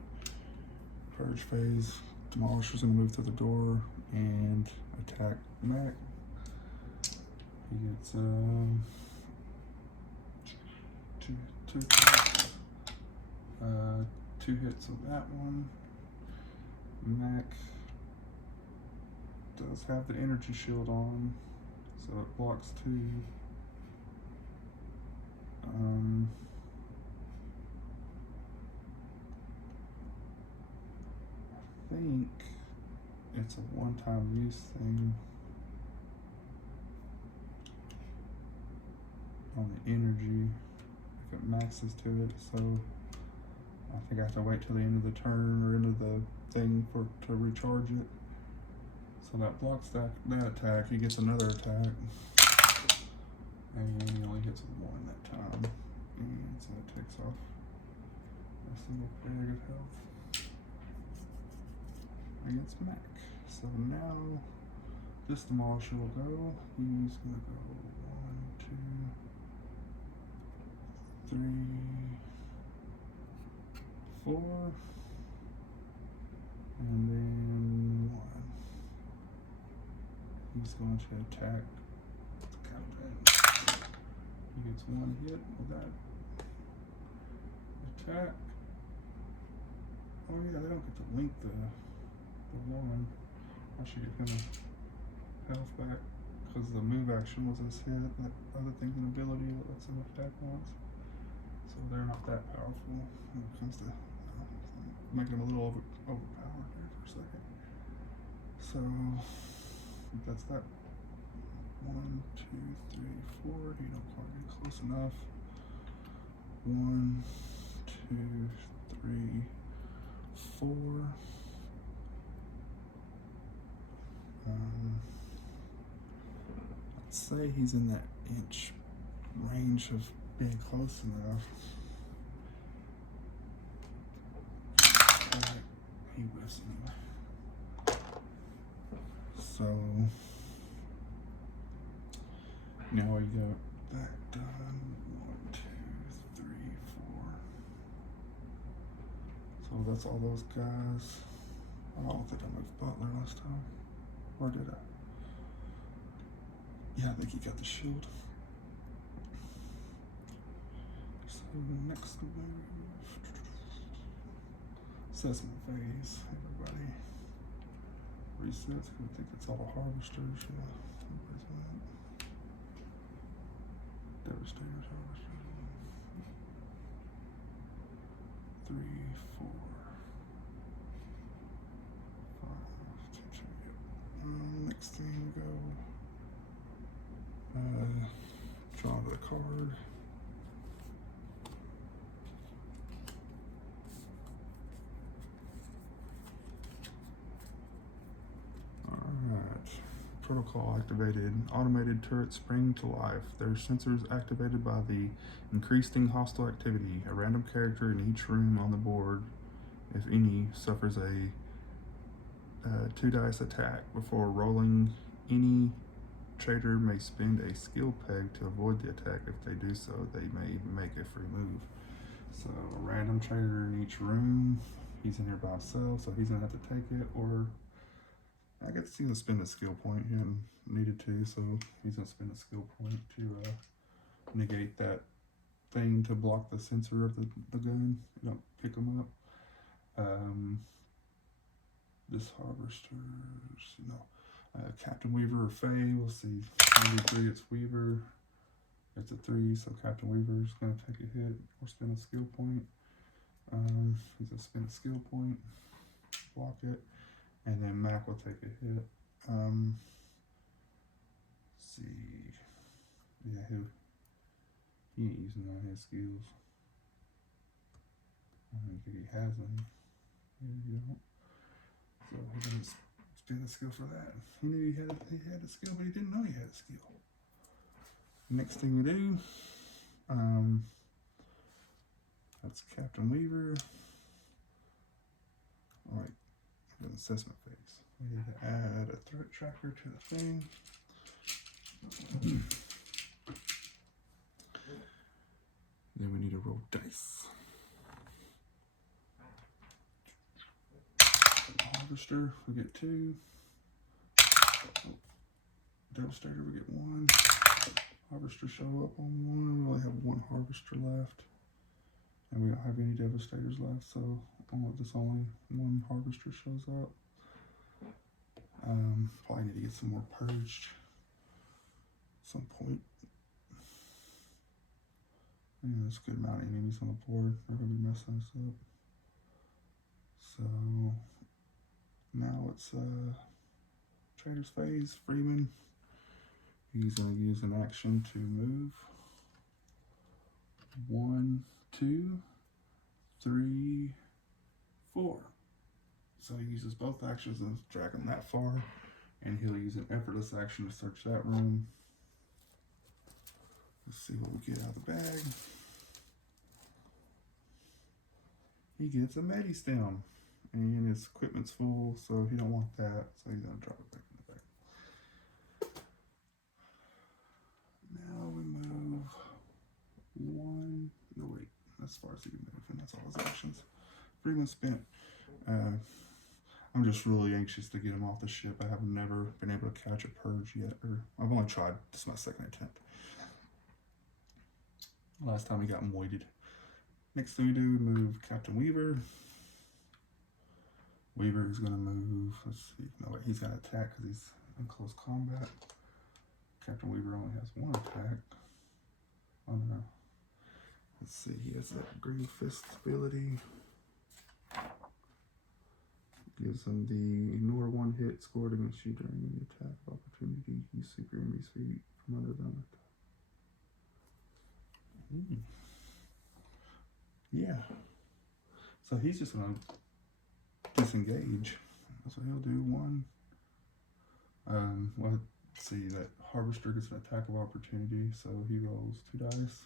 Purge phase. Demolisher's gonna move to the door and attack Mac. He gets 2 hits of that one. Mac does have the energy shield on, so it blocks 2. I think it's a one-time use thing on the energy if it maxes to it, so I think I have to wait till the end of the turn or end of the thing to recharge it. So that blocks that attack. He gets another attack, and he only hits with 1 that time, and so it takes off a single peg of health against Mac. So now this demolisher will go. He's gonna go 1, 2, 3, 4, and then 1. He's going to attack the captain. He gets 1 hit with that attack. Oh yeah, they don't get to link the 1. I should get him a health back because the move action was his hit. That other thing's an ability that lets him attack once. So they're not that powerful when it comes to making them a little overpowered there for a second. So that's that. 1, 2, 3, 4. You don't quite get close enough. 1, 2, 3, 4. Let's say he's in that inch range of being close enough. Alright, he whiffs anyway. So now we got that done. 1, 2, 3, 4. So that's all those guys. I don't think I moved Butler last time. Or did I? Yeah, I think he got the shield. So next move. Assessment phase. Everybody resets. I think it's all the harvesters. Yeah. Devastators, harvesters. 3, 4, 5, 2, 2. Next thing we go. Draw the card. Protocol activated. Automated turrets spring to life. Their sensors activated by the increasing hostile activity. A random character in each room on the board, if any, suffers a 2 dice attack. Before rolling, any trader may spend a skill peg to avoid the attack. If they do so, they may make a free move. So a random trader in each room. He's in here by himself, so he's gonna have to take it, or I get to see him spend a skill point. He hadn't needed to, so he's gonna spend a skill point to negate that thing to block the sensor of the gun. You don't pick them up. This harvesters, no. Captain Weaver or Faye, we'll see. 93, it's Weaver. It's a 3, so Captain Weaver is gonna take a hit or spend a skill point. He's gonna spend a skill point, block it. And then Mac will take a hit. Let's see. Yeah, he ain't using none of his skills. I don't think he has any. Maybe he don't. So he's gonna spend a skill for that. He knew he had a skill, but he didn't know he had a skill. Next thing we do, that's Captain Weaver. All right. An assessment phase. We need to add a threat tracker to the thing. Then we need to roll dice. Harvester, we get 2. Devastator, we get 1. Harvester show up on 1. We only have 1 harvester left. And we don't have any devastators left, so only 1 harvester shows up. Probably need to get some more purged at some point. Yeah, there's a good amount of enemies on the board. They're gonna be messing us up. So now it's trader's phase. Freeman. He's gonna use an action to move. 1, 2, 3, 4. So he uses both actions and drag him that far, and he'll use an effortless action to search that room. Let's see what we get out of the bag. He gets a Medi stem, and his equipment's full, so he don't want that, so he's gonna drop it back in the bag. Now we move 1. No wait, as far as he can move, and that's all his actions. Freeman spent. I'm just really anxious to get him off the ship. I have never been able to catch a purge yet, or I've only tried. This is my 2nd attempt. Last time he got moited. Next thing we do, move Captain Weaver. Weaver is going to move. Let's see. No, wait, he's going to attack because he's in close combat. Captain Weaver only has 1 attack. Oh no. Let's see. He has that Green Fist ability. Gives him the ignore 1 hit scored against you during the attack opportunity. You sweep your enemy's feet from under them. Yeah. So he's just gonna disengage. That's what he'll do. 1. Well, let's see, that harvester gets an attack of opportunity, so he rolls 2 dice.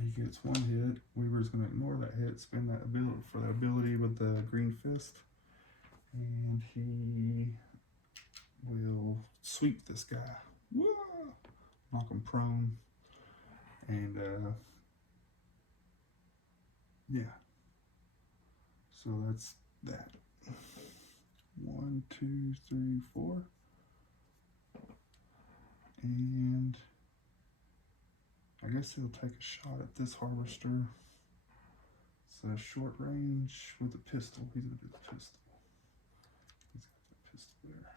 He gets one hit. Weaver's going to ignore that hit, spend that ability for the ability with the green fist, and he will sweep this guy. Whoa! Knock him prone, and yeah. So that's that. 1, 2, 3, 4, and I guess he'll take a shot at this harvester. It's a short range with a pistol. He's gonna do the pistol. He's got the pistol there.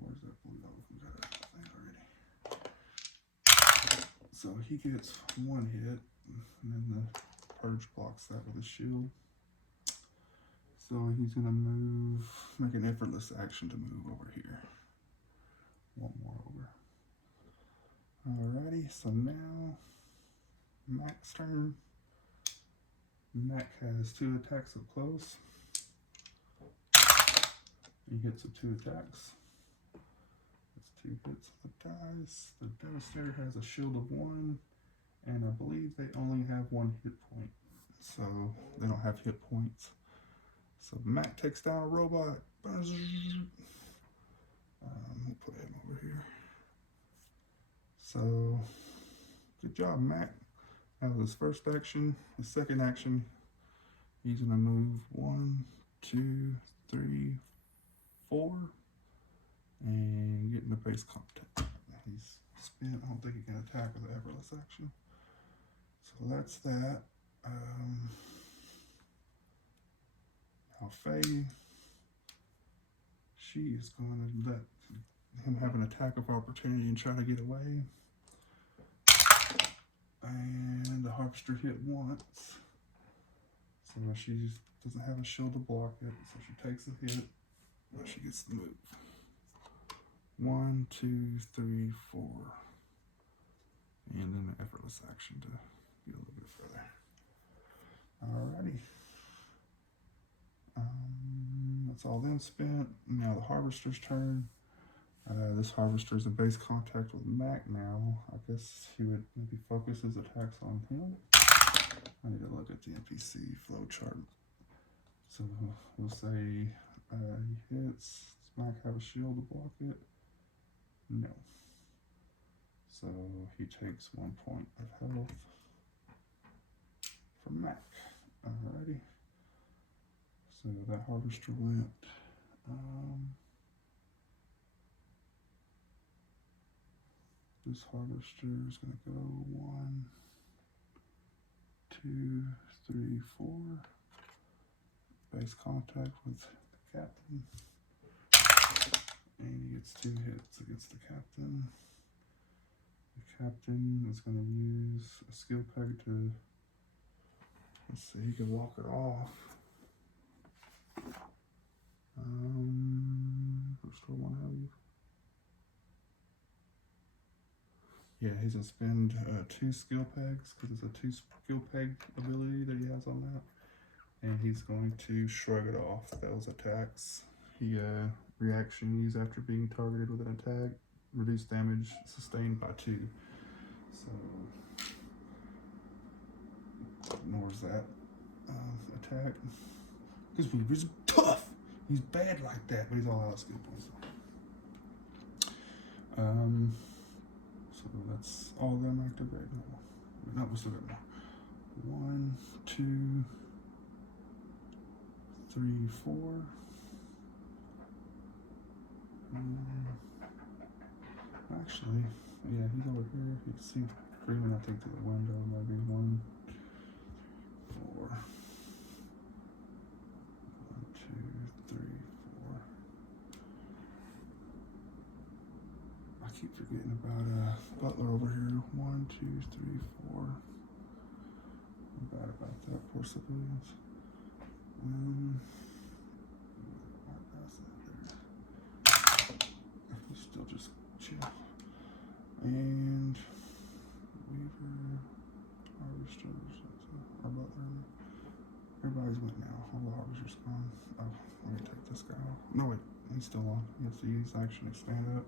Where's that blue? Oh, we got that thing already. So he gets one hit, and then the purge blocks that with a shield. So he's gonna move, make an effortless action to move over here. One more over. Alrighty, so now Mac's turn. Mac has 2 attacks up close. He hits with 2 attacks. That's 2 hits on the dice. The Devastator has a shield of 1, and I believe they only have 1 hit point. So they don't have hit points. So Mac takes down a robot. We'll put him over here. So, good job, Mac. That was his first action. His second action, he's gonna move 1, 2, 3, 4, and get in the base contact. He's spent. I don't think he can attack with an effortless action. So that's that. Now Faye, she is going to let him have an attack of opportunity and try to get away. And the harvester hit once, so she doesn't have a shield to block it, so she takes a hit. Now she gets the move. 1, 2, 3, 4, and then an effortless action to get a little bit further. Alrighty. That's all them spent. Now the harvester's turn. This harvester's in base contact with Mac now. I guess he would maybe focus his attacks on him. I need to look at the NPC flow chart. So we'll say he hits. Does Mac have a shield to block it? No. So he takes 1 point of health from Mac. Alrighty. So that harvester went. This harvester is going to go 1, 2, 3, 4. Base contact with the captain. And he gets 2 hits against the captain. The captain is going to use a skill peg to, let's see, he can walk it off. Restore 1 health. Yeah, he's going to spend 2 skill pegs because it's a 2 skill peg ability that he has on that. And he's going to shrug it off those attacks. He reactions after being targeted with an attack, reduce damage sustained by 2. So ignores that attack. Because he's tough. He's bad like that, but he's all out of skill points. So that's all of them activated. No, we still got more. 1, 2, 3, 4. Actually, yeah, he's over here. You can see Freeman, I think, to the window. Maybe 1, 4. 1, 2, 3, 4. I keep forgetting about Butler over here. 1, 2, 3, 4. I'm bad about that. Poor civilians. Still just chill. And Weaver, harvesters, our Butler. Everybody's went now. All the harvesters gone. Oh, let me take this guy off. No, wait. He's still on. He has to use action to stand up.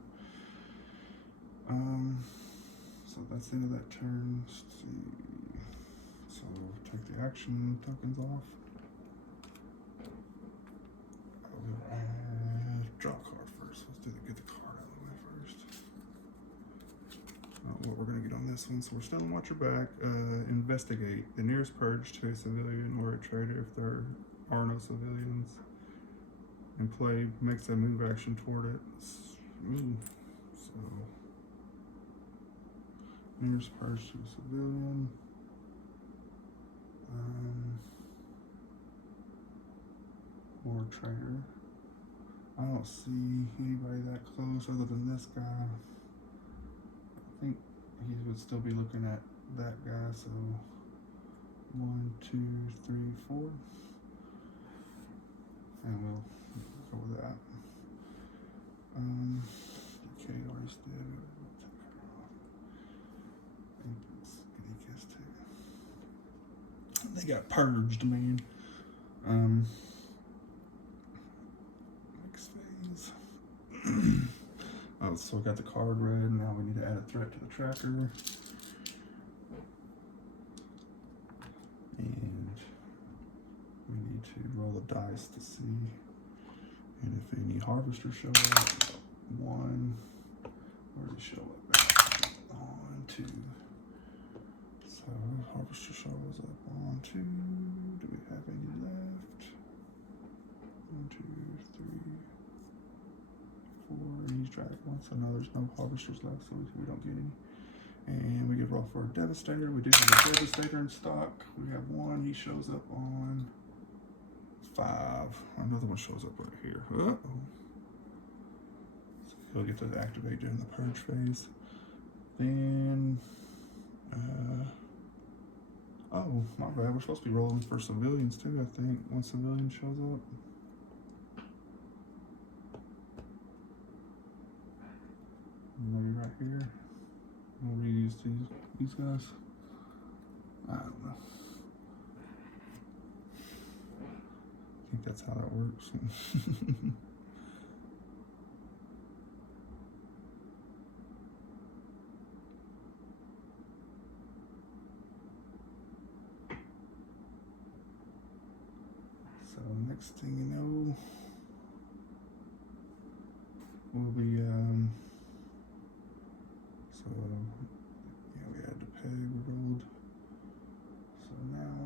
So that's the end of that turn. Let's see. So take the action tokens off. Draw a card first. Let's get the card out of the way first. What we're going to get on this one. So we're still in watch your back. Investigate the nearest purge to a civilian or a trader if there are no civilians. And play makes a move action toward it. So nearest purge to a civilian. Or trader. I don't see anybody that close other than this guy. I think he would still be looking at that guy, so 1, 2, 3, 4. And we'll go with that. Okay, already did. They got purged, man. Next phase. Oh, so we got the card read. Now we need to add a threat to the tracker. And we need to roll the dice to see. And if any harvesters show up, 1. Where do they show up? 1, 2. So harvester shows up on 2. Do we have any left? 1, 2, 3, 4. He's dragged one, so no, there's no harvesters left, so we don't get any. And we get roll for a devastator. We do have a devastator in stock. We have 1. He shows up on 5. Another one shows up right here. Uh-oh. So he'll get to activate during the purge phase. Then oh, my bad. We're supposed to be rolling for civilians too, I think. 1 civilian shows up. Maybe right here. We'll reuse these guys. I don't know. I think that's how that works. So next thing you know, we'll be yeah, we had to pay, we rolled. So now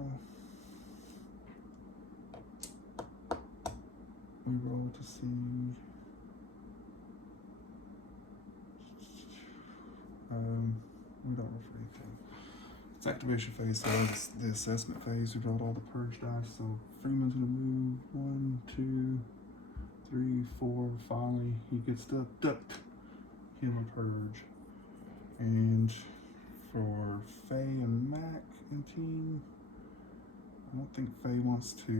we roll to see we don't roll for anything. It's activation phase, so it's the assessment phase. We rolled all the purge dice, so Freeman's gonna move 1, 2, 3, 4. Finally, he gets to ducked him a purge. And for Faye and Mac and team, I don't think Faye wants to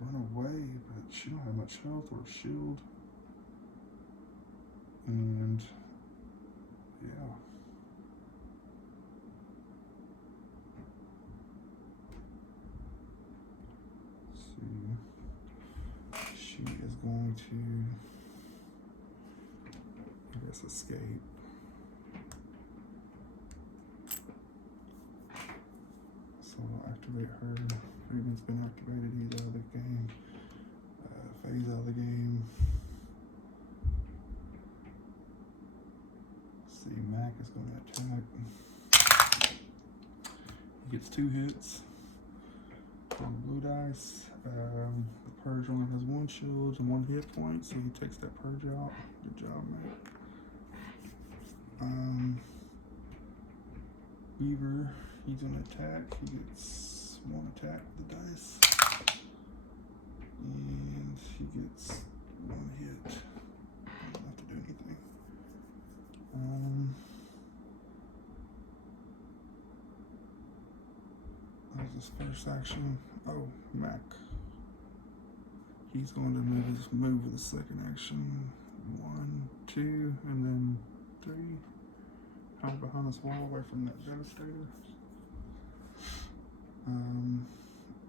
run away, but she don't have much health or shield. And yeah. She is going to, I guess, escape. So we'll activate her. Freeman's been activated. He's out of the game. Faye's out of the game. Let's see, Mac is going to attack. He gets 2 hits. On blue dice. The purge only has 1 shield and 1 hit point, so he takes that purge out. Good job, Mac. Beaver, he's gonna attack. He gets 1 attack with the dice. And he gets 1 hit. Doesn't have to do anything. That was his first action. Oh, Mac. He's going to move with the second action. 1, 2, and then 3. Hide behind this wall away from that devastator. And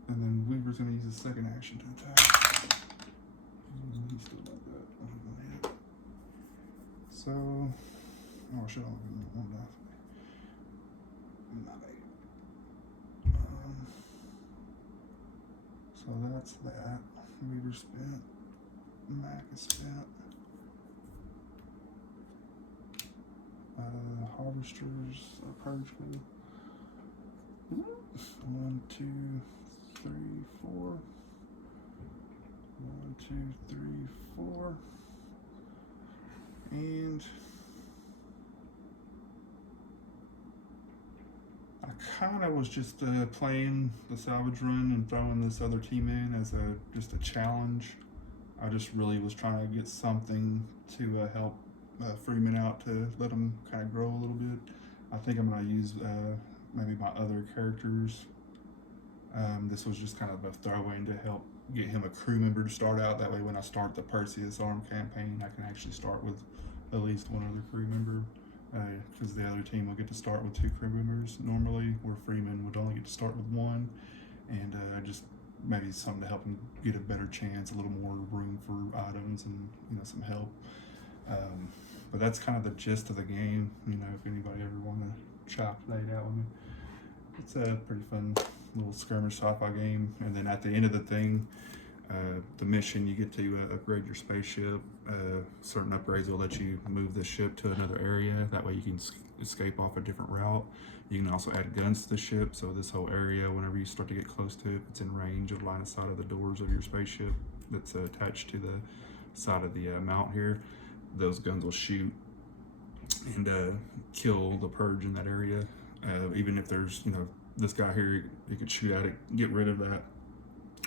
then Weaver's going to use his second action to attack. He's He's still like that. So, oh, I should have given one die. Not 8. So that's that. Meter spent. Mac is spent. Harvesters, purge me. 1, 2, 3, 4. 1, 2, 3, 4. And I kind of was just playing the salvage run and throwing this other team in as just a challenge. I just really was trying to get something to help Freeman out, to let him kind of grow a little bit. I think I'm going to use maybe my other characters. This was just kind of a throw-in to help get him a crew member to start out. That way when I start the Perseus Arm campaign, I can actually start with at least one other crew member, because the other team will get to start with 2 crew members normally, where Freeman would only get to start with 1, and just maybe something to help him get a better chance, a little more room for items and some help. But that's kind of the gist of the game. If anybody ever want to chop that out with me, it's a pretty fun little skirmish sci-fi game. And then at the end of the thing, the mission, you get to upgrade your spaceship. Certain upgrades will let you move the ship to another area. That way you can escape off a different route. You can also add guns to the ship, so this whole area, whenever you start to get close to it, it's in range of line of sight of the doors of your spaceship that's attached to the side of the mount here. Those guns will shoot and kill the purge in that area. Even if there's, this guy here, you could shoot at it, get rid of that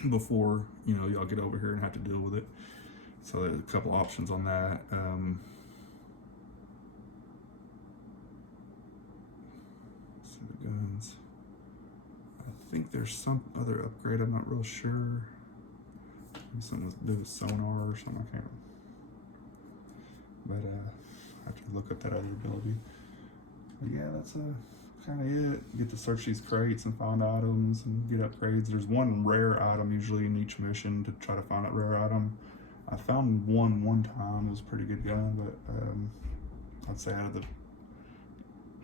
before, y'all get over here and have to deal with it. So there's a couple options on that. So the guns. I think there's some other upgrade, I'm not real sure. Maybe something to do with sonar or something, I can't remember. But I have to look up that other ability. But yeah, that's kind of it. You get to search these crates and find items and get upgrades. There's one rare item usually in each mission to try to find that rare item. I found one time. It was a pretty good gun, but I'd say out of the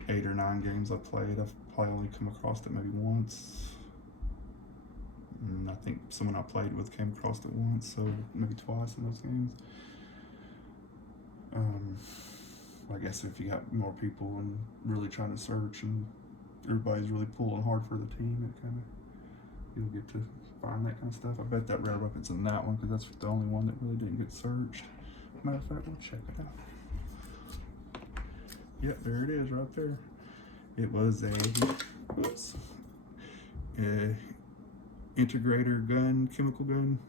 8 or 9 games I've played, I've probably only come across it maybe once. And I think someone I played with came across it once, so maybe twice in those games. I guess if you got more people and really trying to search and everybody's really pulling hard for the team, it kind of, you'll get to find that kind of stuff. I bet that rare weapon's in that one because that's the only one that really didn't get searched. Matter of fact, we'll check it out. Yep, there it is right there. It was a integrator gun, chemical gun.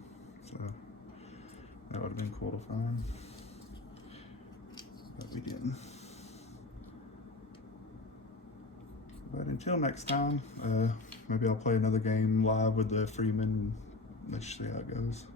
So that would have been cool to find. But we didn't. But until next time, maybe I'll play another game live with the Freeman and let's see how it goes.